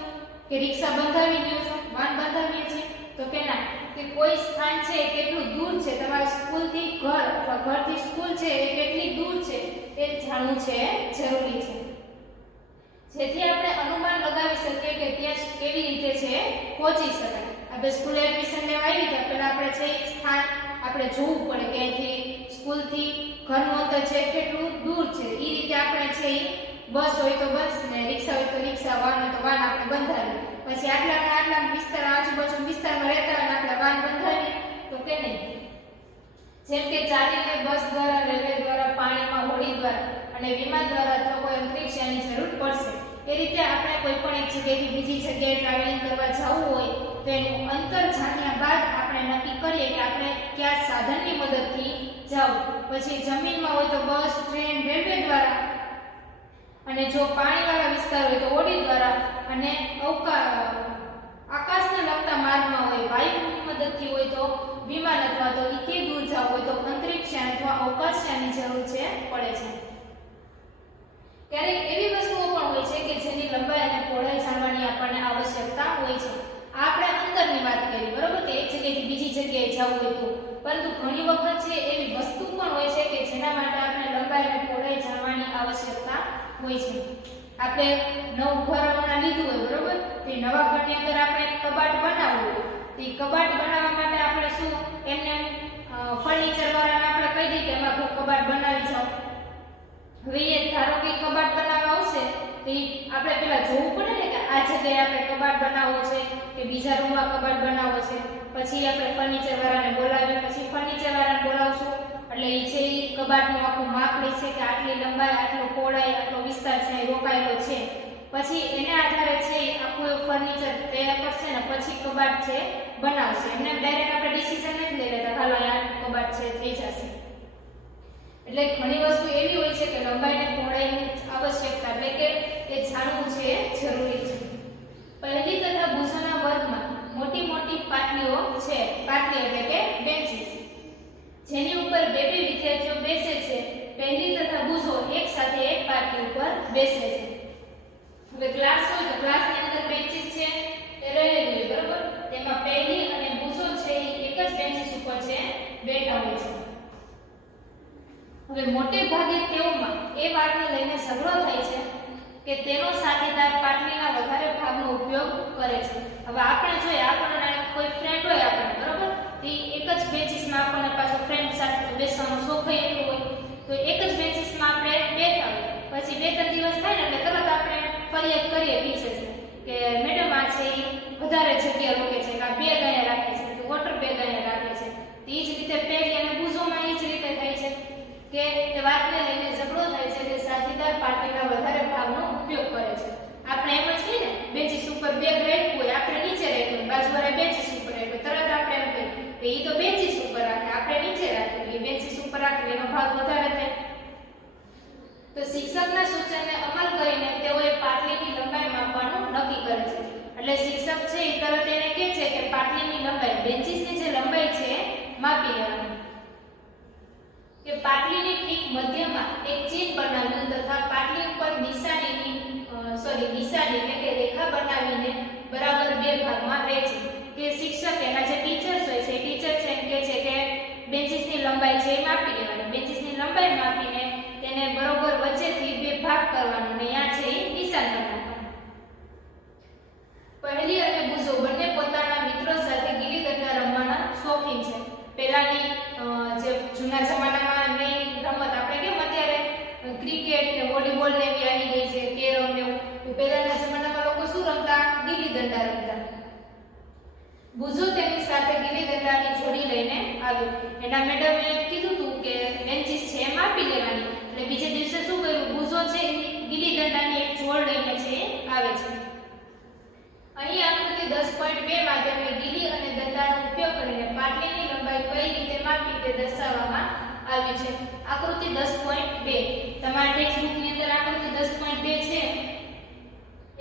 કે રિક્ષા બંધાવી લ્યો છો, વાહન બંધાવીએ છીએ તો કે ના, કે કોઈ સ્થાન છે એ કેટલું દૂર છે, તમારા સ્કૂલથી ઘર અથવા ઘરથી સ્કૂલ છે એ કેટલી દૂર છે એ જાણવું છે જરૂરી છે. જેથી આપણે અનુમાન લગાવી શકીએ કે ત્યાં કેવી રીતે છે પહોંચી શકાય. આપણે સ્કૂલ એડમિશન લેવા આવી તો પહેલા આપણે છે સ્થાન આપણે જોવું પડે કે અહીંથી સ્કૂલથી ઘરનું અંતર છે કેટલું દૂર છે. એ રીતે આપણે છે બસ હોય તો બસ ને રિક્ષા હોય તો રિક્ષા, વાહન હોય તો વાહન આપણે બંધાવીએ. પછી આટલા વિસ્તાર આજુબાજુ વિસ્તારમાં રહેતા હોય આપણે વાહન બંધાવીએ તો કે નહીં. જેમ કે ચાલીને, બસ દ્વારા, રેલવે દ્વારા, પાણીમાં હોડી દ્વારા અને વિમાન દ્વારા અથવા કોઈ અંતરિક્ષયાની જરૂર પડશે. એ રીતે આપણે કોઈ પણ એક જગ્યાએથી બીજી જગ્યાએ ટ્રાવેલિંગ કરવા જવું હોય તો એનું અંતર જાણ્યા બાદ આપણે નક્કી કરીએ કે આપણે કયા સાધનની મદદથી જવું. પછી જમીનમાં હોય તો બસ, ટ્રેન, રેલવે દ્વારા, અને જો પાણીવાળા વિસ્તાર હોય તો હોડી દ્વારા, અને આકાશને લગતા માર્ગમાં હોય વાયુની મદદથી હોય તો વિમાન અથવા તો એથી દૂર જવું હોય તો અંતરિક્ષયાન અથવા અવકાશયાનની જરૂર છે પડે છે. ક્યારેક એવી વસ્તુઓ પણ હોય છે કે જેની લંબાઈ અને પહોળાઈ જાણવાની આપણને આવશ્યકતા હોય છે. આપણે અંતરની વાત કરી, બરોબર, કે એક જગ્યાએથી બીજી જગ્યાએ જવું હોય તો, પરંતુ ઘણી વખત છે એવી વસ્તુ પણ હોય છે કે જેના માટે આપણે લંબાઈ અને પહોળાઈ જાણવાની આવશ્યકતા હોય છે. આપણે નવું ઘર હમણાં લીધું હોય, બરોબર, તે નવા ઘરની અંદર આપણે કબાટ બનાવવું હોય તો એ કબાટ બનાવવા માટે આપણે શું એમને ફર્નિચર વાળાને આપણે કહી દઈએ કે એમાં કબાટ બનાવી જાઓ. હવે એ ધારો કે કબાટ બનાવવા આવશે તો આપણે પેલા જોવું પડે ને કે આ જગ્યાએ આપણે કબાટ બનાવવો છે કે બીજા રૂમમાં કબાટ બનાવવો છે. પછી આપણે ફર્નિચર વાળાને બોલાવીએ, પછી ફર્નિચર વાળાને બોલાવશું એટલે એ છે એ કબાટનું આખું માપ લે છે કે આટલી લંબાઈ, આટલો પહોળાઈ, આટલો વિસ્તાર છે રોકાયેલો છે. પછી એને આધારે છે આખું ફર્નિચર તૈયાર કરશે ને પછી કબાટ છે બનાવશે. એમને ડાયરેક્ટ આપણે ડિસિઝન નથી લઈ લેતા હાલો આ કબાટ છે થઈ જશે. એટલે ઘણી વસ્તુ એવી હોય છે કે લંબાઈ અને પહોળાઈની આવશ્યકતા એટલે કે એ જાણવું છે જરૂરી છે. પહેલી તથા ભૂસોના વર્ગમાં મોટી મોટી પાટલીઓ છે, પાટલી એટલે કે બેન્ચીસ, જેની ઉપર બે વિદ્યાર્થીઓ બેસે છે. પહેલી તથા ભૂસો એક સાથે એક પાટલી ઉપર બેસે છે. હવે ક્લાસ હોય તો ક્લાસની અંદર બેન્ચીસ છે એ રહેલી હોય, બરોબર, તેમાં પહેલી અને ભૂસો છે એ એક જ બેન્ચીસ ઉપર છે બેઠા હોય છે. હવે મોટે ભાગે તેઓમાં એ વાતને લઈને ઝઘડો થાય છે કે તેનો સાથીદાર પાટલીના વધારે ભાગનો ઉપયોગ કરે છે. હવે આપણે જોઈએ આપણને કોઈ ફ્રેન્ડ હોય આપણે, બરોબર, તે એક જ બેન્ચીસમાં આપણને પાછો ફ્રેન્ડ સાથે બેસવાનો શોખ એટલો હોય તો એક જ બેન્ચીસમાં આપણે બેઠા હોય. પછી 2-3 દિવસ થાય ને એટલે તરત આપણે ફરિયાદ કરીએ ટીચર કે મેડમ આ છે એ વધારે જગ્યા રોકે છે કે આ બેગ અહીંયા રાખે છે તો વોટર બેગ અહીંયા રાખે છે. તો એ જ રીતે પહેલી અને બુઝોમાં એ જ રીતે થાય છે કે એ વાતને લઈને ઝઘડો થાય છે કે સાથીદાર પાટલીના વધારે ભાગનો ઉપયોગ કરે છે. આપણે એમ જ કહીએ ને બેન્ચીસ ઉપર બેગ રાખ્યું હોય, આપણે નીચે રાખ્યું હોય, બાજુવાળા બેન્ચીસ ઉપર રાખ્યું, તરત આપણે એમ કહીએ કે એ તો બેન્ચીસ ઉપર રાખે, આપણે નીચે રાખીએ, એ બેન્ચીસ ઉપર રાખે એનો ભાગ વધારે થાય. તો શિક્ષકના સૂચનને અમલ કરીને તેઓએ પાટલીની લંબાઈ માપવાનું નક્કી કરે છે. એટલે શિક્ષક છે એ તરત એને કહે છે કે પાટલીની લંબાઈ, બેન્ચીસની જે લંબાઈ છે માપી લેવાની. કે પાટલીની ઠીક મધ્યમાં એક ચિહ્ન બનાવ્યું તથા પાટલી ઉપર નિશાની એટલે કે રેખા બનાવીને બરાબર 2 ભાગમાં રહે છે. કે શિક્ષક એના જે ટીચર્સ હોય છે ટીચર છે એમ કહે છે કે બેન્ચીસની લંબાઈ છે એ માપી લેવાની. બેન્ચીસની લંબાઈ માપીને તેને બરોબર વચ્ચેથી બે ભાગ કરવાનો અને અહીંયા છે એ નિશાન કરવાનું. પહેલી અને બુઝો બંને પોતાના મિત્રો સાથે ગીલી દંડા રમવાના શોખીન છે. પહેલાની જે જૂના જમાનામાં મેઇન રમત આપણે કેમ અત્યારે ક્રિકેટ ને વોલીબોલ ને એવી આવી ગઈ છે, કેરમ ને એવું, તો પહેલાના જમાનામાં લોકો શું રમતા? ગીલી દંડા રમતા. બુઝો તેની સાથે ગીલી દંડાની જોડી લઈને આવ્યો. એના મેડમે કીધું હતું કે બેન્ચીસ છે એ માપી લેવાની, એટલે બીજે દિવસે શું કર્યું? બુઝો છે એ ગીલી દંડાની એક જોડ લઈને છે આવે છે. અહીં આકૃતિ 10.2 માં તેમણે ગીલી અને દંડાનો ઉપયોગ કરીને પાટલીની લંબાઈ કઈ રીતે માપી તે દર્શાવવામાં આવ્યું છે. આકૃતિ 10.2 તમારા ટેક્સ્ટ બુકની અંદર આકૃતિ 10.2 છે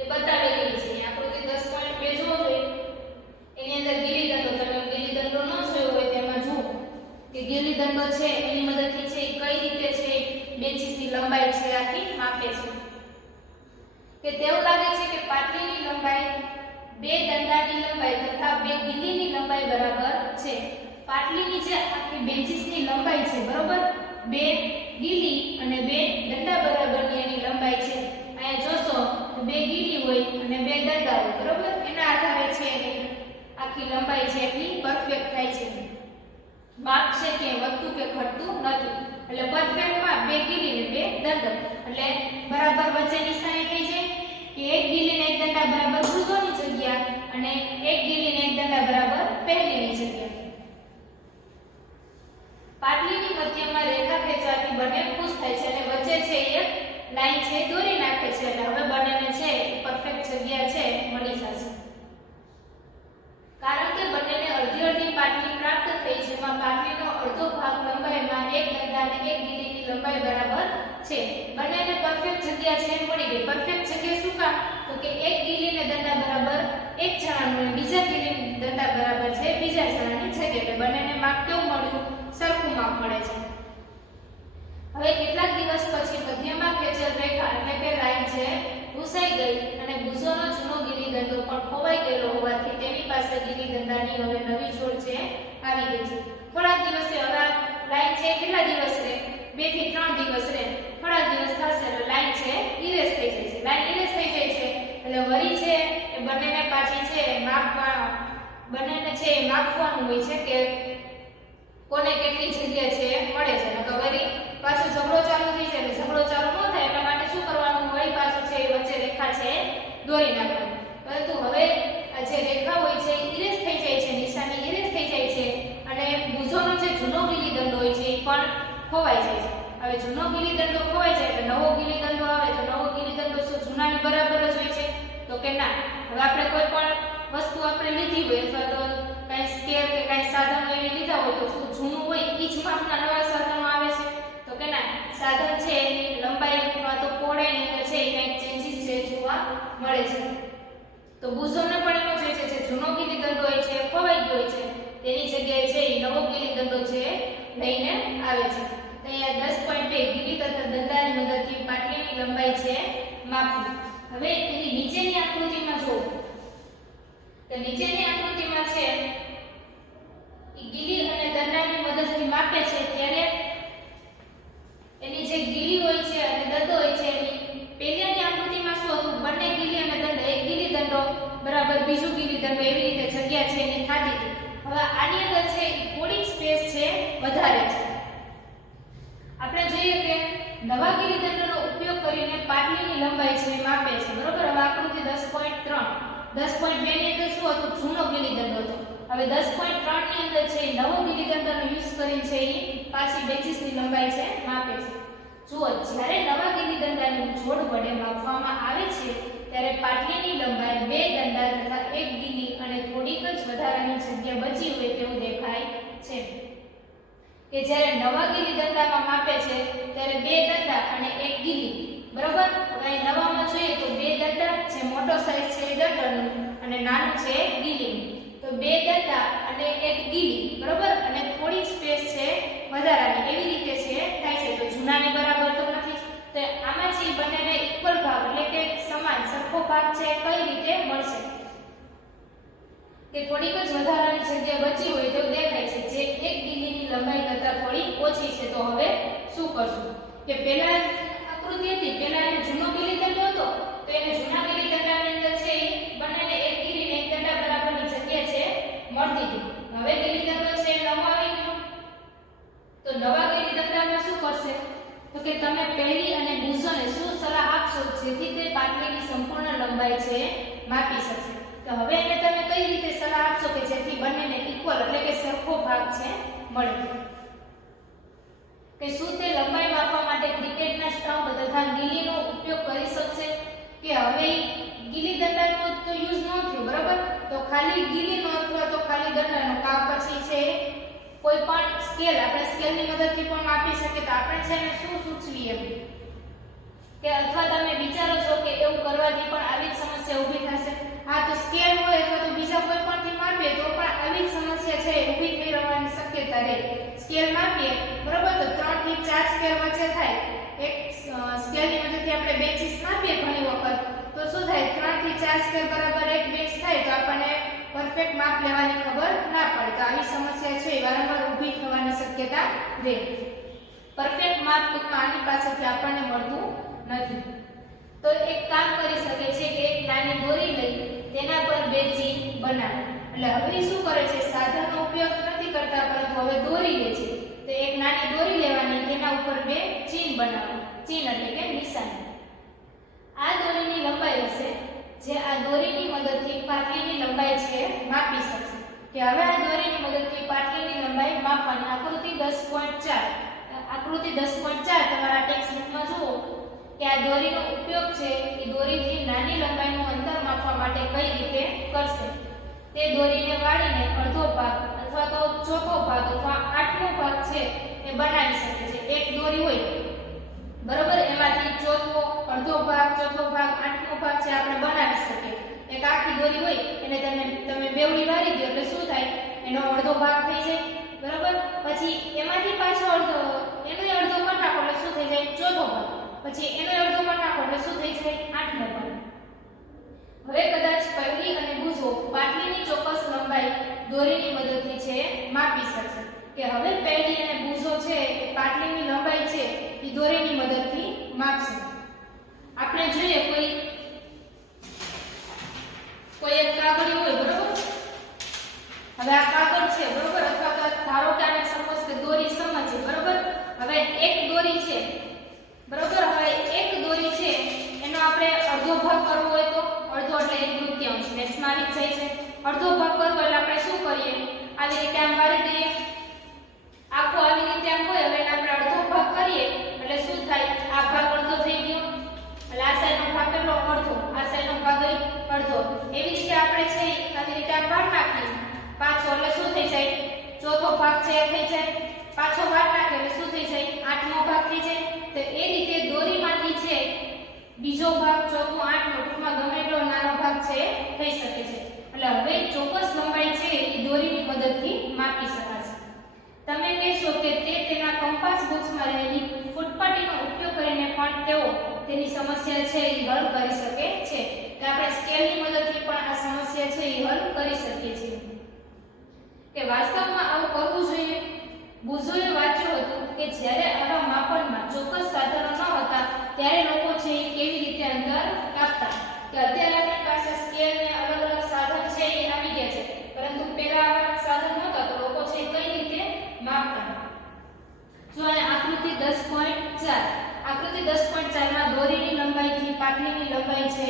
એ બતાવેલી છે. આકૃતિ 10.2 જોવો જોઈએ. એની અંદર ગીલી દંડો, તમે ગીલી દંડો ન જોયો હોય તેમાં જુઓ કે ગીલી દંડો છે એની મદદથી છે કઈ રીતે છે બેન્ચીસની લંબાઈ છે આખી માપે છે. કે તેવું લાગે છે કે પાટલીની લંબાઈ બે દંડાની લંબાઈ તથા બે ગીલીની લંબાઈ બરાબર છે. પાટલીની જે આખી બેન્ચીસની લંબાઈ છે બરોબર, બે ગીલી અને બે દંડા બરાબરની એની લંબાઈ છે. અહીંયા જોશો તો બે ગીલી હોય અને બે દંડા હોય બરોબર, એના આધારે છે એની આખી લંબાઈ છે એટલી પરફેક્ટ થાય છે. માપ છે કે વધતું કે ઘટતું નથી. એટલે પરફેક્ટમાં બે ગીલી ને બે દંડો એટલે બરાબર વચ્ચે નિશાની થઈ છે કે એક ગીલી ને એક દંડા બરાબર બુઝોની જગ્યા અને એક ગીલી ને એક દંડા બરાબર પહેલીની જગ્યા. પાટલીની મધ્યમાં રેખા ખેંચવાથી બંને ખુશ થાય છે અને વચ્ચે છે એક લાઈન છે દોરી નાખે છે એટલે હવે બંનેને છે પરફેક્ટ જગ્યા છે મળી જશે. કારણ કે બંનેને અડધી અડધી પાટલી પ્રાપ્ત થઈ છે, જેમાં પાટલીનો અડધો ભાગ લંબાઈમાં એક દંડા અને એક ગીલીની લંબાઈ બરાબર છે. બંનેને પરફેક્ટ જગ્યા છે મળી ગઈ. પરફેક્ટ જગ્યા શું કામ? તો કે એક ગીલીને દંડા બરાબર એક જણાનું અને બીજા ગીલી દંડા બરાબર છે બીજા જણાની જગ્યા. એટલે બંનેને માપ કેવું મળ્યું? સરખું માપ મળે છે. હવે કેટલાક દિવસ પછી મધ્યમાં ખેંચેલ રેખા એટલે કે લાઈન છે ભૂસાઈ ગઈ અને બુઝોનો જૂનો ગીલી દંડો પણ ખોવાઈ ગયેલો હોવાથી તેની પાસે ગીલી દંડાની હવે નવી જોડ છે આવી ગઈ છે. થોડા દિવસે હવે લાઈન છે કેટલા દિવસ રહે? 2 થી 3 દિવસ રહે. થોડા દિવસ થશે એટલે લાઈન છે ઇરેઝ થઈ જાય છે. લાઈન ઇરેઝ થઈ જાય છે એટલે વળી છે એ બંનેને પાછી છે બંનેને છે માપવાનું હોય છે કે કોને કેટલી જગ્યા છે મળે છે. નકર વળી પાછો ઝઘડો ચાલુ થઈ જાય. ઝઘડો ચાલુ ન થાય એટલા માટે શું કરવાનું? વળી પાછું છે વચ્ચે રેખા છે દોરી નાખવાની. પરંતુ હવે આ જે રેખા હોય છે ઇરેઝ થઈ જાય છે, નિશાની ઇરેઝ થઈ જાય છે અને બુઝોનો જે જૂનો ગીલી દંડો હોય છે એ પણ ખોવાઈ જાય છે. હવે જૂનો ગીલી દંડો ખોવાઈ જાય એટલે નવો ગીલી દંડો આવે તો નવો ગીલી દંડો શું જૂનાની બરાબર જ હોય છે? તો કે ના. હવે આપણે કોઈ પણ વસ્તુ આપણે લીધી હોય અથવા તો કઈ સ્કેલ કે કઈ સાધનો એવી લીધા હોય તો શું જૂનું હોય એ જ માપના નવા સાધનો આવે છે? તો કે ના. સાધન છે એની લંબાઈ અથવા તો પહોળાઈની અંદર છે એ કંઈક ચેન્જીસ છે જોવા મળે છે. તો બુઝોને પણ એમ જ છે જે જૂનો ગીલી દંડો હોય છે ખોવાઈ ગયો હોય છે તેની જગ્યાએ છે એ નવો ગીલી દંડો છે લઈને આવે છે. અહીંયા 10.2 ગીલી તથા દંડાની મદદથી પાટલીની લંબાઈ છે માપવી. હવે એની નીચેની આકૃતિમાં જો તો નીચેની આકૃતિમાં છે એ ગીલી અને દંડાની મદદથી માપે છે ત્યારે એની જે ગીલી હોય છે અને દંડો હોય છે એની પહેલાની આકૃતિમાં શું હતું? બંને ગીલી અને દંડો, એક ગીલી દંડો બરાબર બીજું ગીલી દંડો એવી રીતે જગ્યા છે એની ખાધી હતી. હવે આની અંદર છે થોડીક સ્પેસ છે વધારે છે. આપણે જોઈએ કે નવા ગીલી દંડોનો ઉપયોગ કરીને પાટલીની લંબાઈ છે માપે છે બરોબર. હવે આકૃતિ 10.3 10.2 ની અંદર શું હતું? જૂનો ગીલી દંડો હતો. હવે 10.3 ની અંદર છે નવો ગીલી દંડોનો યુઝ કરીને છે એ પાછી બેન્ચીસની લંબાઈ છે માપે છે. જુઓ, જ્યારે નવા ગીલી દંડાની જોડ વડે માપવામાં આવે છે ત્યારે પાટલીની લંબાઈ બે દંડા તથા એક ગીલી અને થોડીક જ વધારાની જગ્યા બચી હોય તેવું દેખાય છે. કે જ્યારે નવા ગીલી દંડામાં માપે છે ત્યારે બે દંડા અને એક ગીલી બરોબર. હવે નવામાં જોઈએ તો બે દંડા જે મોટો સાઈઝ છે એ દંડાનું અને નાનું છે ગીલીનું. તો બે દંડા અને એક ગીલી બરોબર અને થોડી સ્પેસ છે વધારાની એવી રીતે છે થાય છે. તો જૂનાની બરાબર તો નથી. તો આમાં જે બંનેને ઇક્વલ ભાગ એટલે કે સમાન સરખો ભાગ છે કઈ રીતે મળશે? કે થોડીક જ વધારાની જગ્યા બચી હોય તો દેખાય છે જે એક ગીલીની લંબાઈ કરતા કરતાં થોડી ઓછી છે. તો હવે શું કરશું કે પહેલા આકૃતિ હતી, પહેલા એને જૂનો ગિલ્લી દંડો હતો તો એને જૂના ગિલ્લી દંડાની અંદર છે એ બંનેને એક ગિલ્લી ને એક દંડા બરાબરની જગ્યા છે મળતી હતી. હવે ગિલ્લી દંડો છે એ નવો આવી ગયો તો નવા ગિલ્લી દંડામાં શું કરશે તો કે તમે પહેલી અને બુઝોને શું સલાહ આપશો જેથી તે પાટલીની સંપૂર્ણ લંબાઈ છે માપી શકશે. તો હવે એને તમે કઈ રીતે સલાહ આપશો કે જેથી બંનેને ઇક્વલ એટલે કે સરખો ભાગ છે મળે. કે શું તે લંબાઈ માપવા માટે ક્રિકેટના સ્ટમ્પ તથા ગિલ્લીનો ઉપયોગ કરી શકશે કે હવે ગિલ્લી દંડાનો તો યુઝ ન થયો બરાબર, તો ખાલી ગિલ્લીનો અથવા તો ખાલી દંડાનો કા પછી છે કોઈ પણ સ્કેલ આપણે સ્કેલની મદદથી પણ માપી શકીએ. તો આપણે છે ને શું સૂચવીએ કે અથવા તમે વિચારો છો કે એવું કરવાથી પણ આવી જ સમસ્યા ઊભી થશે. હા તો સ્કેલ હોય અથવા તો બીજા કોઈ પરથી માપીએ તો પણ આવી જ સમસ્યા છે ઊભી થઈ રહેવાની શક્યતા રહે. સ્કેલ માપીએ બરાબર તો 3 થી 4 સ્કેલ વચ્ચે થાય. એક સ્કેલની મદદથી આપણે બેચીસ માપીએ ઘણી વખત તો શું થાય 3 થી 4 સ્કેલ બરાબર એક બેચ થાય તો આપણને પરફેક્ટ માપ લેવાની ખબર ના પડે. તો આવી સમસ્યા છે વારંવાર ઊભી થવાની શક્યતા રહે. પરફેક્ટ માપ ટૂંકમાં આની પાસેથી આપણને મળતું નથી. તો એક કામ કરી શકે છે કે એક નાની દોરી લઈ તેના પર બે ચીન બનાવે. એટલે હવે શું કરે છે સાધનનો ઉપયોગ નથી કરતા પરંતુ હવે દોરી લે છે. તો એક નાની દોરી લેવાની તેના ઉપર બે ચીન બનાવવા. ચીન એટલે કે નિશાન. આ દોરીની લંબાઈ હશે જે આ દોરીની મદદથી પાટલીની લંબાઈ છે માપી શકશે. કે હવે આ દોરીની મદદથી પાટલીની લંબાઈ માપવાની. આકૃતિ 10.4 આકૃતિ 10.4 તમારા ટેક્સ્ટ બુકમાં જુઓ કે આ દોરીનો ઉપયોગ છે એ દોરીથી નાની લંબાઈનું અંતર માપવા માટે કઈ રીતે કરશે. તે દોરીને વાળીને અડધો ભાગ અથવા તો ચોથો ભાગ અથવા આઠમો ભાગ છે એ બનાવી શકે છે. એક દોરી હોય બરોબર એમાંથી ચોથો અડધો ભાગ ચોથો ભાગ આઠમો ભાગ છે આપણે બનાવી શકીએ. એક આખી દોરી હોય એને તમે બેવડી વાળી દો એટલે શું થાય એનો અડધો ભાગ થઈ જાય બરોબર. પછી એમાંથી પાછો અડધો કરી નાખો એટલે શું થઈ જાય ચોથો ભાગ. પછી એનો અડધો કરી નાખો એટલે શું થઈ જાય આઠમો ભાગ. હવે કદાચ પહેલી અને બુઝો પાટલીની ચોક્કસ લંબાઈ દોરીની મદદથી છે માપી શકશે. કે હવે પહેલી અને બુઝો છે એ પાટલીની લંબાઈ છે એ દોરીની મદદથી માપશે. આપણે જોઈએ કોઈ એક કાગળ હોય બરોબર. હવે આ કાગળ છે બરોબર અથવા તો ધારો કે આને સપોઝ કે દોરી સમજીએ બરોબર. હવે એક દોરી છે બરોબર. હવે એક દોરી છે એનો આપણે અડધો ભાગ કરવો હોય તો અડધો એટલે 1/3 મેથ્સમાં આવી જાય છે. અડધો ભાગ કરવો એટલે આપણે શું કરીએ આવી રીતે આમ વાળી દઈએ. આખો આવી રીતે આમ હોય હવે આપણે અડધો ભાગ કરીએ એટલે શું થાય આ ભાગ અડધો થઈ ગયો એટલે આ સાઈડનો ભાગ કેટલો અડધો આ સાઈડનો ભાગ અડધો. એવી રીતે આપણે છે આવી રીતે આમ ભાગ નાખીએ પાછો એટલે શું થઈ જાય ચોથો ભાગ છે એ થઈ જાય. પાછો ભાગ નાખે એટલે શું થઈ જાય આઠમો ભાગ થઈ જાય. તો એ રીતે દોરીમાંથી છે બીજો ભાગ ચોથો આઠમો ટૂંકમાં ગમે એટલો નાનો ભાગ છે થઈ શકે છે. એટલે હવે ચોક્કસ લંબાઈ છે એ દોરીની મદદથી માપી શકાશે. તમે કહેશો કે તે તેના કંપાસ બોક્સમાં રહેલી ફૂટપટ્ટીનો ઉપયોગ કરીને પણ તેઓ તેની સમસ્યા છે એ હલ કરી શકે છે. તો આપણે સ્કેલની મદદથી પણ આ સમસ્યા છે એ હલ કરી શકીએ છીએ. કે વાસ્તવમાં આવું કરવું જોઈએ. બુઝોએ વાંચ્યું હતું કે જ્યારે આવા માપનમાં ચોક્કસ સાધનો ન હતા ત્યારે લોકો છે એ કેવી રીતે અંતર કાપતા. કે અત્યારે આપણી પાસે સ્કેલ ને અલગ અલગ સાધન છે એ આવી ગયા છે પરંતુ પહેલા આવા સાધન નહોતા તો લોકો છે કઈ રીતે માપતા. જો આ આકૃતિ 10.4 આકૃતિ 10.4 માં દોરીની લંબાઈથી પાટલીની લંબાઈ છે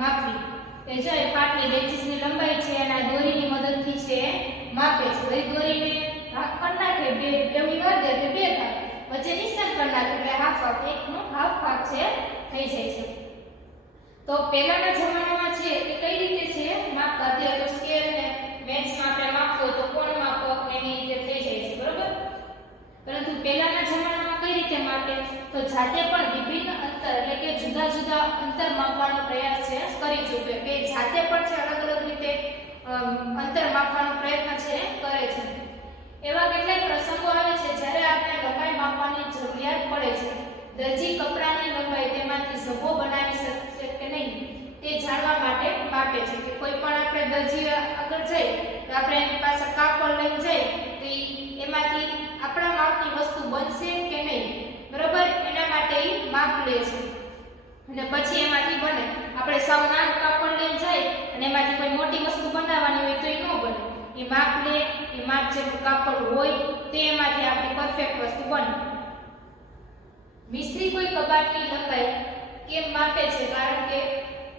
માપવી. કે જો એ પાટલી બેચીસની લંબાઈ છે અને દોરીની મદદથી છે માપે છે. હવે દોરીને ભાગ કરી નાખે બેવડી વાર દે એટલે બે ભાગ વચ્ચે નિશાન કરી નાખે એટલે હાફ એકનો હાફ ભાગ છે થઈ જાય છે. તો પહેલાના જમાનામાં છે એ કઈ રીતે છે માપતા. અત્યારે તો સ્કેલ ને મેથ્સમાં આપણે માપવો તો કોણ માપો એની રીતે થઈ જાય છે બરોબર. પરંતુ પહેલાના જમાનામાં કઈ રીતે માપે તો જાતે પણ વિભિન્ન અંતર એટલે કે જુદા જુદા અંતર માપવાનો પ્રયાસ છે કરી ચૂક્યો. કે જાતે પણ છે અલગ અલગ રીતે અંતર માપવાનો પ્રયત્ન છે કરે છે. એવા કેટલાક પ્રસંગો આવે છે જ્યારે આપણે લંબાઈ માપવાની જરૂરિયાત પડે છે. દરજી કપડાની લંબાઈ તેમાંથી ઝભ્ભો બનાવી શકશે કે નહીં તે જાણવા માટે માપે છે. કે કોઈ પણ આપણે દરજી આગળ જઈએ તો આપણે એની પાસે કાપડ લઈને જઈએ તો એમાંથી આપણા માપની બનશે કે નહીં, બરોબર, એના માટે ઈ માપ લે છે અને પછી એમાંથી બને. આપણે સાવ નાનું કાપડ લઈને જાય અને એમાંથી કોઈ મોટી વસ્તુ બનાવવાની હોય તો એ ન બને. એ માપ લે, એ માપ જેટલું કાપડ હોય તે એમાંથી આપણી પરફેક્ટ વસ્તુ બને. મિસ્ત્રી કોઈ કબાટની લંબાઈ કેમ માપે છે? કારણ કે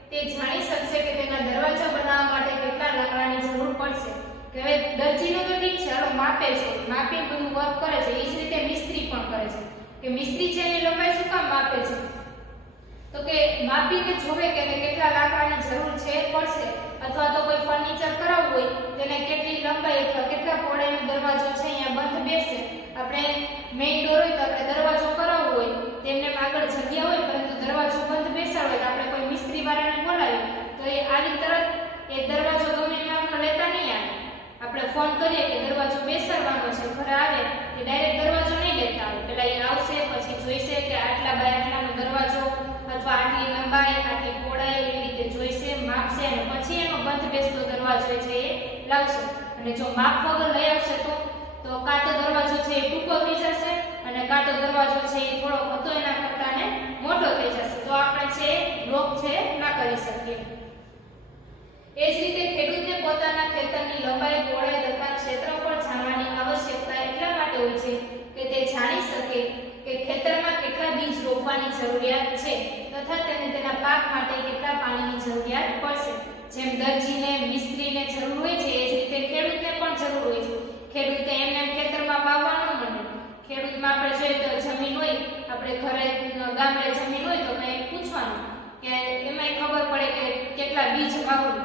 તે જાણી શકશે કે તેના દરવાજા બનાવવા માટે કેટલા લાકડાની જરૂર પડશે. કે હવે દરજીનો તો ઠીક છે, હાલો માપે છે, માપીને બધું વર્ક કરે છે, એ જ રીતે મિસ્ત્રી પણ કરે છે. કે મિસ્ત્રી છે એની લંબાઈ શું કામ માપે છે? તો કે માપીને જોવે કે કેટલા લાકડાની જરૂર છે પડશે, અથવા તો કોઈ ફર્નિચર કરાવવું હોય તેને કેટલી લંબાઈ અથવા કેટલા પહોળાઈનો દરવાજો છે અહીંયા બંધ બેસે. આપણે મેઇન ડોર હોય તો આપણે દરવાજો કરાવવો હોય તેમને આગળ જગ્યા હોય પરંતુ દરવાજો બંધ બેસાડવો હોય તો આપણે કોઈ મિસ્ત્રી વાળાને બોલાવીએ તો એ આવી તરત એ દરવાજો ગમે એમ આપણે લેતા નહીં આવે. આપણે ફોન કરીએ કે દરવાજો બેસાડવાનો છે, ઘરે આવે એ ડાયરેક્ટ દરવાજો નહીં લેતા આવે. પહેલા એ આવશે, પછી જોઈશે કે આટલા બાય આટલાનો દરવાજો અથવા આટલી લંબાઈ આટલી પહોળાઈ એવી રીતે જોઈશે, માપશે અને પછી એનો બંધ બેસતો દરવાજો છે એ લાવશે. અને જો માપ વગર લઈ આવશે તો કાં તો દરવાજો છે એ ટૂંકો થઈ જશે અને કાં તો દરવાજો છે એ થોડો હતો એના કરતાને મોટો થઈ જશે, તો આપણે છે લોક છે ના કરી શકીએ. એ જ રીતે ખેડૂતને પોતાના ખેતરની લંબાઈ, પહોળાઈ તથા ક્ષેત્રફળ જાણવાની આવશ્યકતા એટલા માટે હોય છે કે તે જાણી શકે કે ખેતરમાં કેટલા બીજ રોપવાની જરૂરિયાત છે તથા તેને તેના પાક માટે કેટલા પાણીની જરૂરિયાત પડશે. જેમ દરજીને, મિસ્ત્રીને જરૂર હોય છે એ જ રીતે ખેડૂતને પણ જરૂર હોય છે. ખેડૂતે એમને ખેતરમાં વાવવા ન મળે. ખેડૂતમાં આપણે જોઈએ તો જમીન હોય, આપણે ઘરે ગામડે જમીન હોય તો કંઈ પૂછવાનું કે એમાંય ખબર પડે કે કેટલા બીજ વાવવું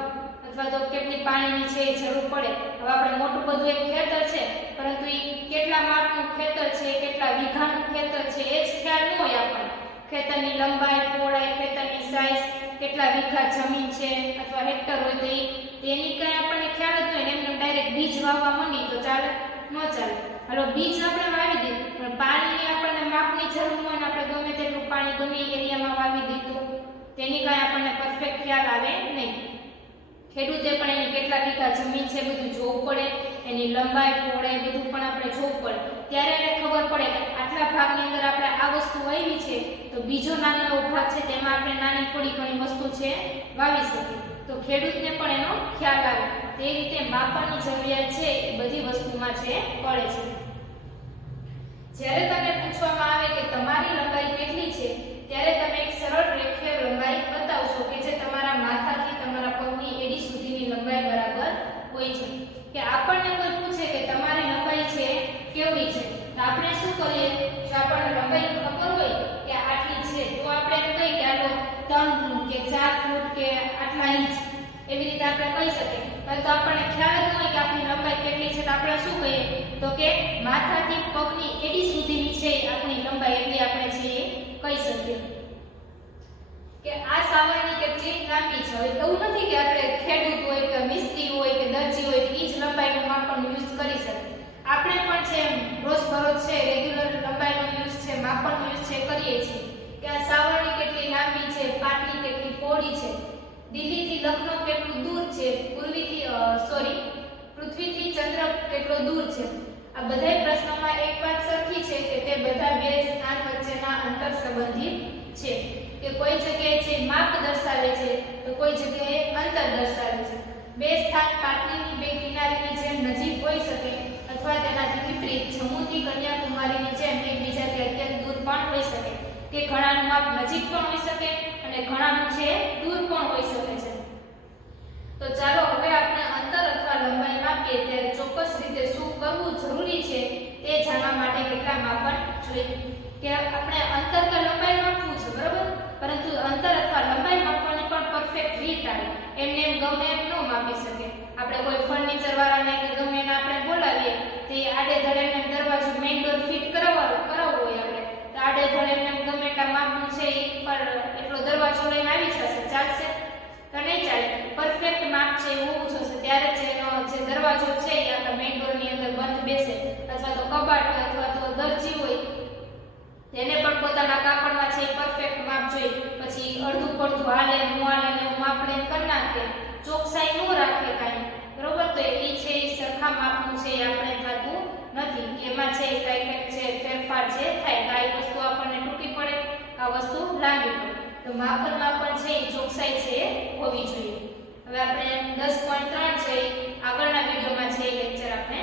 અથવા તો કેટલી પાણીની છે એ જરૂર પડે. હવે આપણે મોટું બધું એક ખેતર છે પરંતુ એ કેટલા માપનું ખેતર છે, કેટલા વીઘાનું ખેતર છે એ જ ખ્યાલ ન હોય આપણને. ખેતરની લંબાઈ, પહોળાઈ, ખેતરની સાઈઝ, કેટલા વીઘા જમીન છે અથવા હેક્ટર હોય તો એની કંઈ આપણને ખ્યાલ જ નહીં. એમને ડાયરેક્ટ બીજ વાવવા માંડી તો ચાલે? ન ચાલે. હાલો બીજ આપણે વાવી દીધું પણ પાણીની આપણને માપની જરૂર હોય ને આપણે ગમે તેટલું પાણી ગમે એરિયામાં વાવી દીધું તેની કંઈ આપણને પરફેક્ટ ખ્યાલ આવે નહીં. ખેડૂતે પણ એની કેટલા વીઘા જમીન છે બધું જોવું પડે, એની લંબાઈ, પહોળાઈ બધું પણ આપણે જોવું પડે. ત્યારે એને ખબર પડે કે આટલા ભાગની અંદર આપણે આ વસ્તુ વાવી છે તો બીજો નાનો એવો ભાગ છે તેમાં આપણે નાની થોડી ઘણી વસ્તુ છે વાવી શકીએ. તો ખેડૂતને પણ એનો ખ્યાલ આવે. તે રીતે માપવાની જરૂરિયાત છે એ બધી વસ્તુમાં છે પડે છે. જ્યારે તમને પૂછવામાં આવે કે તમારી લંબાઈ કેટલી છે ત્યારે તમે એક સરળ રેખીય લંબાઈ બતાવશો કે જે તમારા માથાથી તમારા પગની એડી સુધીની લંબાઈ બરાબર હોય છે. કે આપણને કોઈ પૂછે કે તમારી લંબાઈ છે કેવડી છે તો આપણે શું કરીએ? જો આપણને લંબાઈ ખબર હોય કે આટલી છે તો આપણે એમ કહીએ કે આટલો 3 ફૂટ કે 4 ફૂટ કે આટલા ઇંચ એવી રીતે આપણે કહી શકીએ. પરંતુ આપણને ખ્યાલ જ ન હોય કે આપણી લંબાઈ કેટલી છે તો આપણે શું કહીએ? તો કે માથાથી પગની એડી સુધીની છે આપણી લંબાઈ એટલી આપણે છે કહી શકીએ. કે આ સાવરણી કેટલી લાંબી છે. હવે એવું નથી કે આપણે ખેડૂત હોય કે મિસ્ત્રી હોય કે દરજી હોય એ જ લંબાઈનું માપનનો યુઝ કરી શકે. આપણે પણ છે રોજબરોજ છે રેગ્યુલર લંબાઈનો યુઝ છે, માપનનો યુઝ છે કરીએ છીએ. કે આ સાવરણી કેટલી લાંબી છે, પાટલી કેટલી પહોળી છે, દિલ્હીથી લખનઉ કેટલું દૂર છે, પૃથ્વીથી ચંદ્ર કેટલો દૂર છે. આ બધા પ્રશ્નોમાં એક વાત સરખી છે કે તે બધા બે સ્થાન વચ્ચેના અંતર સંબંધિત છે. કે કોઈ જગ્યાએ છે માપ દર્શાવે છે તો કોઈ જગ્યાએ અંતર દર્શાવે છે. બે સ્થાન પાટલીની બે કિનારીની જેમ નજીક હોઈ શકે અથવા તેનાથી વિપરીત જમ્મુથી કન્યાકુમારીની જેમ એકબીજાથી અત્યંત દૂર પણ હોઈ શકે. કે ઘણાનું માપ નજીક પણ હોઈ શકે અને ઘણાનું છે દૂર પણ હોઈ શકે છે. તો ચાલો હવે આપણે અંતર અથવા લંબાઈ માપીએ ત્યારે ચોક્કસ રીતે શું કરવું જરૂરી છે તે જાણવા માટે કેટલા માપન જોઈએ. કે આપણે અંતર કે લંબાઈ માપવું છે બરોબર, પરંતુ અંતર અથવા લંબાઈ માપવાની પણ પરફેક્ટ રીત આવે. એમને એમ ગમે એમ ન માપી શકે. આપણે કોઈ ફર્નિચર વાળાને કે ગમે એને આપણે બોલાવીએ તે આડેધડ એમને દરવાજો મેઇન ડોર ફિટ કરાવવું હોય આપણે તો આડેધડ એમને ગમે એટલા માપનું છે એ પર એટલો દરવાજો લઈને આવી જશે, ચાલશે? તો નહીં ચાલે. પરફેક્ટ માપ છે એવું હોવું જોઈએ ત્યારે જ એનો જે દરવાજો છે એ આપણા મેઇન ડોરની અંદર બંધ બેસે. અથવા તો કબાટ હોય અથવા તો દરજી હોય તેને પણ પોતાના કાપડમાં છે પરફેક્ટ માપ જોઈએ. પછી અડધું પડધું હાલે ન હાલે ને એવું માપ લઈને કરી નાખે, ચોકસાઈ ન રાખે કાંઈ બરોબર, તો એ છે સરખા માપનું છે એ આપણે થતું નથી. કે એમાં છે કંઈક છે ફેરફાર ફેરફાર છે થાય તો આ વસ્તુ આપણને ટૂંકી પડે, આ વસ્તુ લાંબી પડે. તો માપનમાં પણ છે એ ચોકસાઈ છે એ હોવી જોઈએ. હવે આપણે 10.3 છે આગળના વિડીયોમાં છે એ લેક્ચર આપણે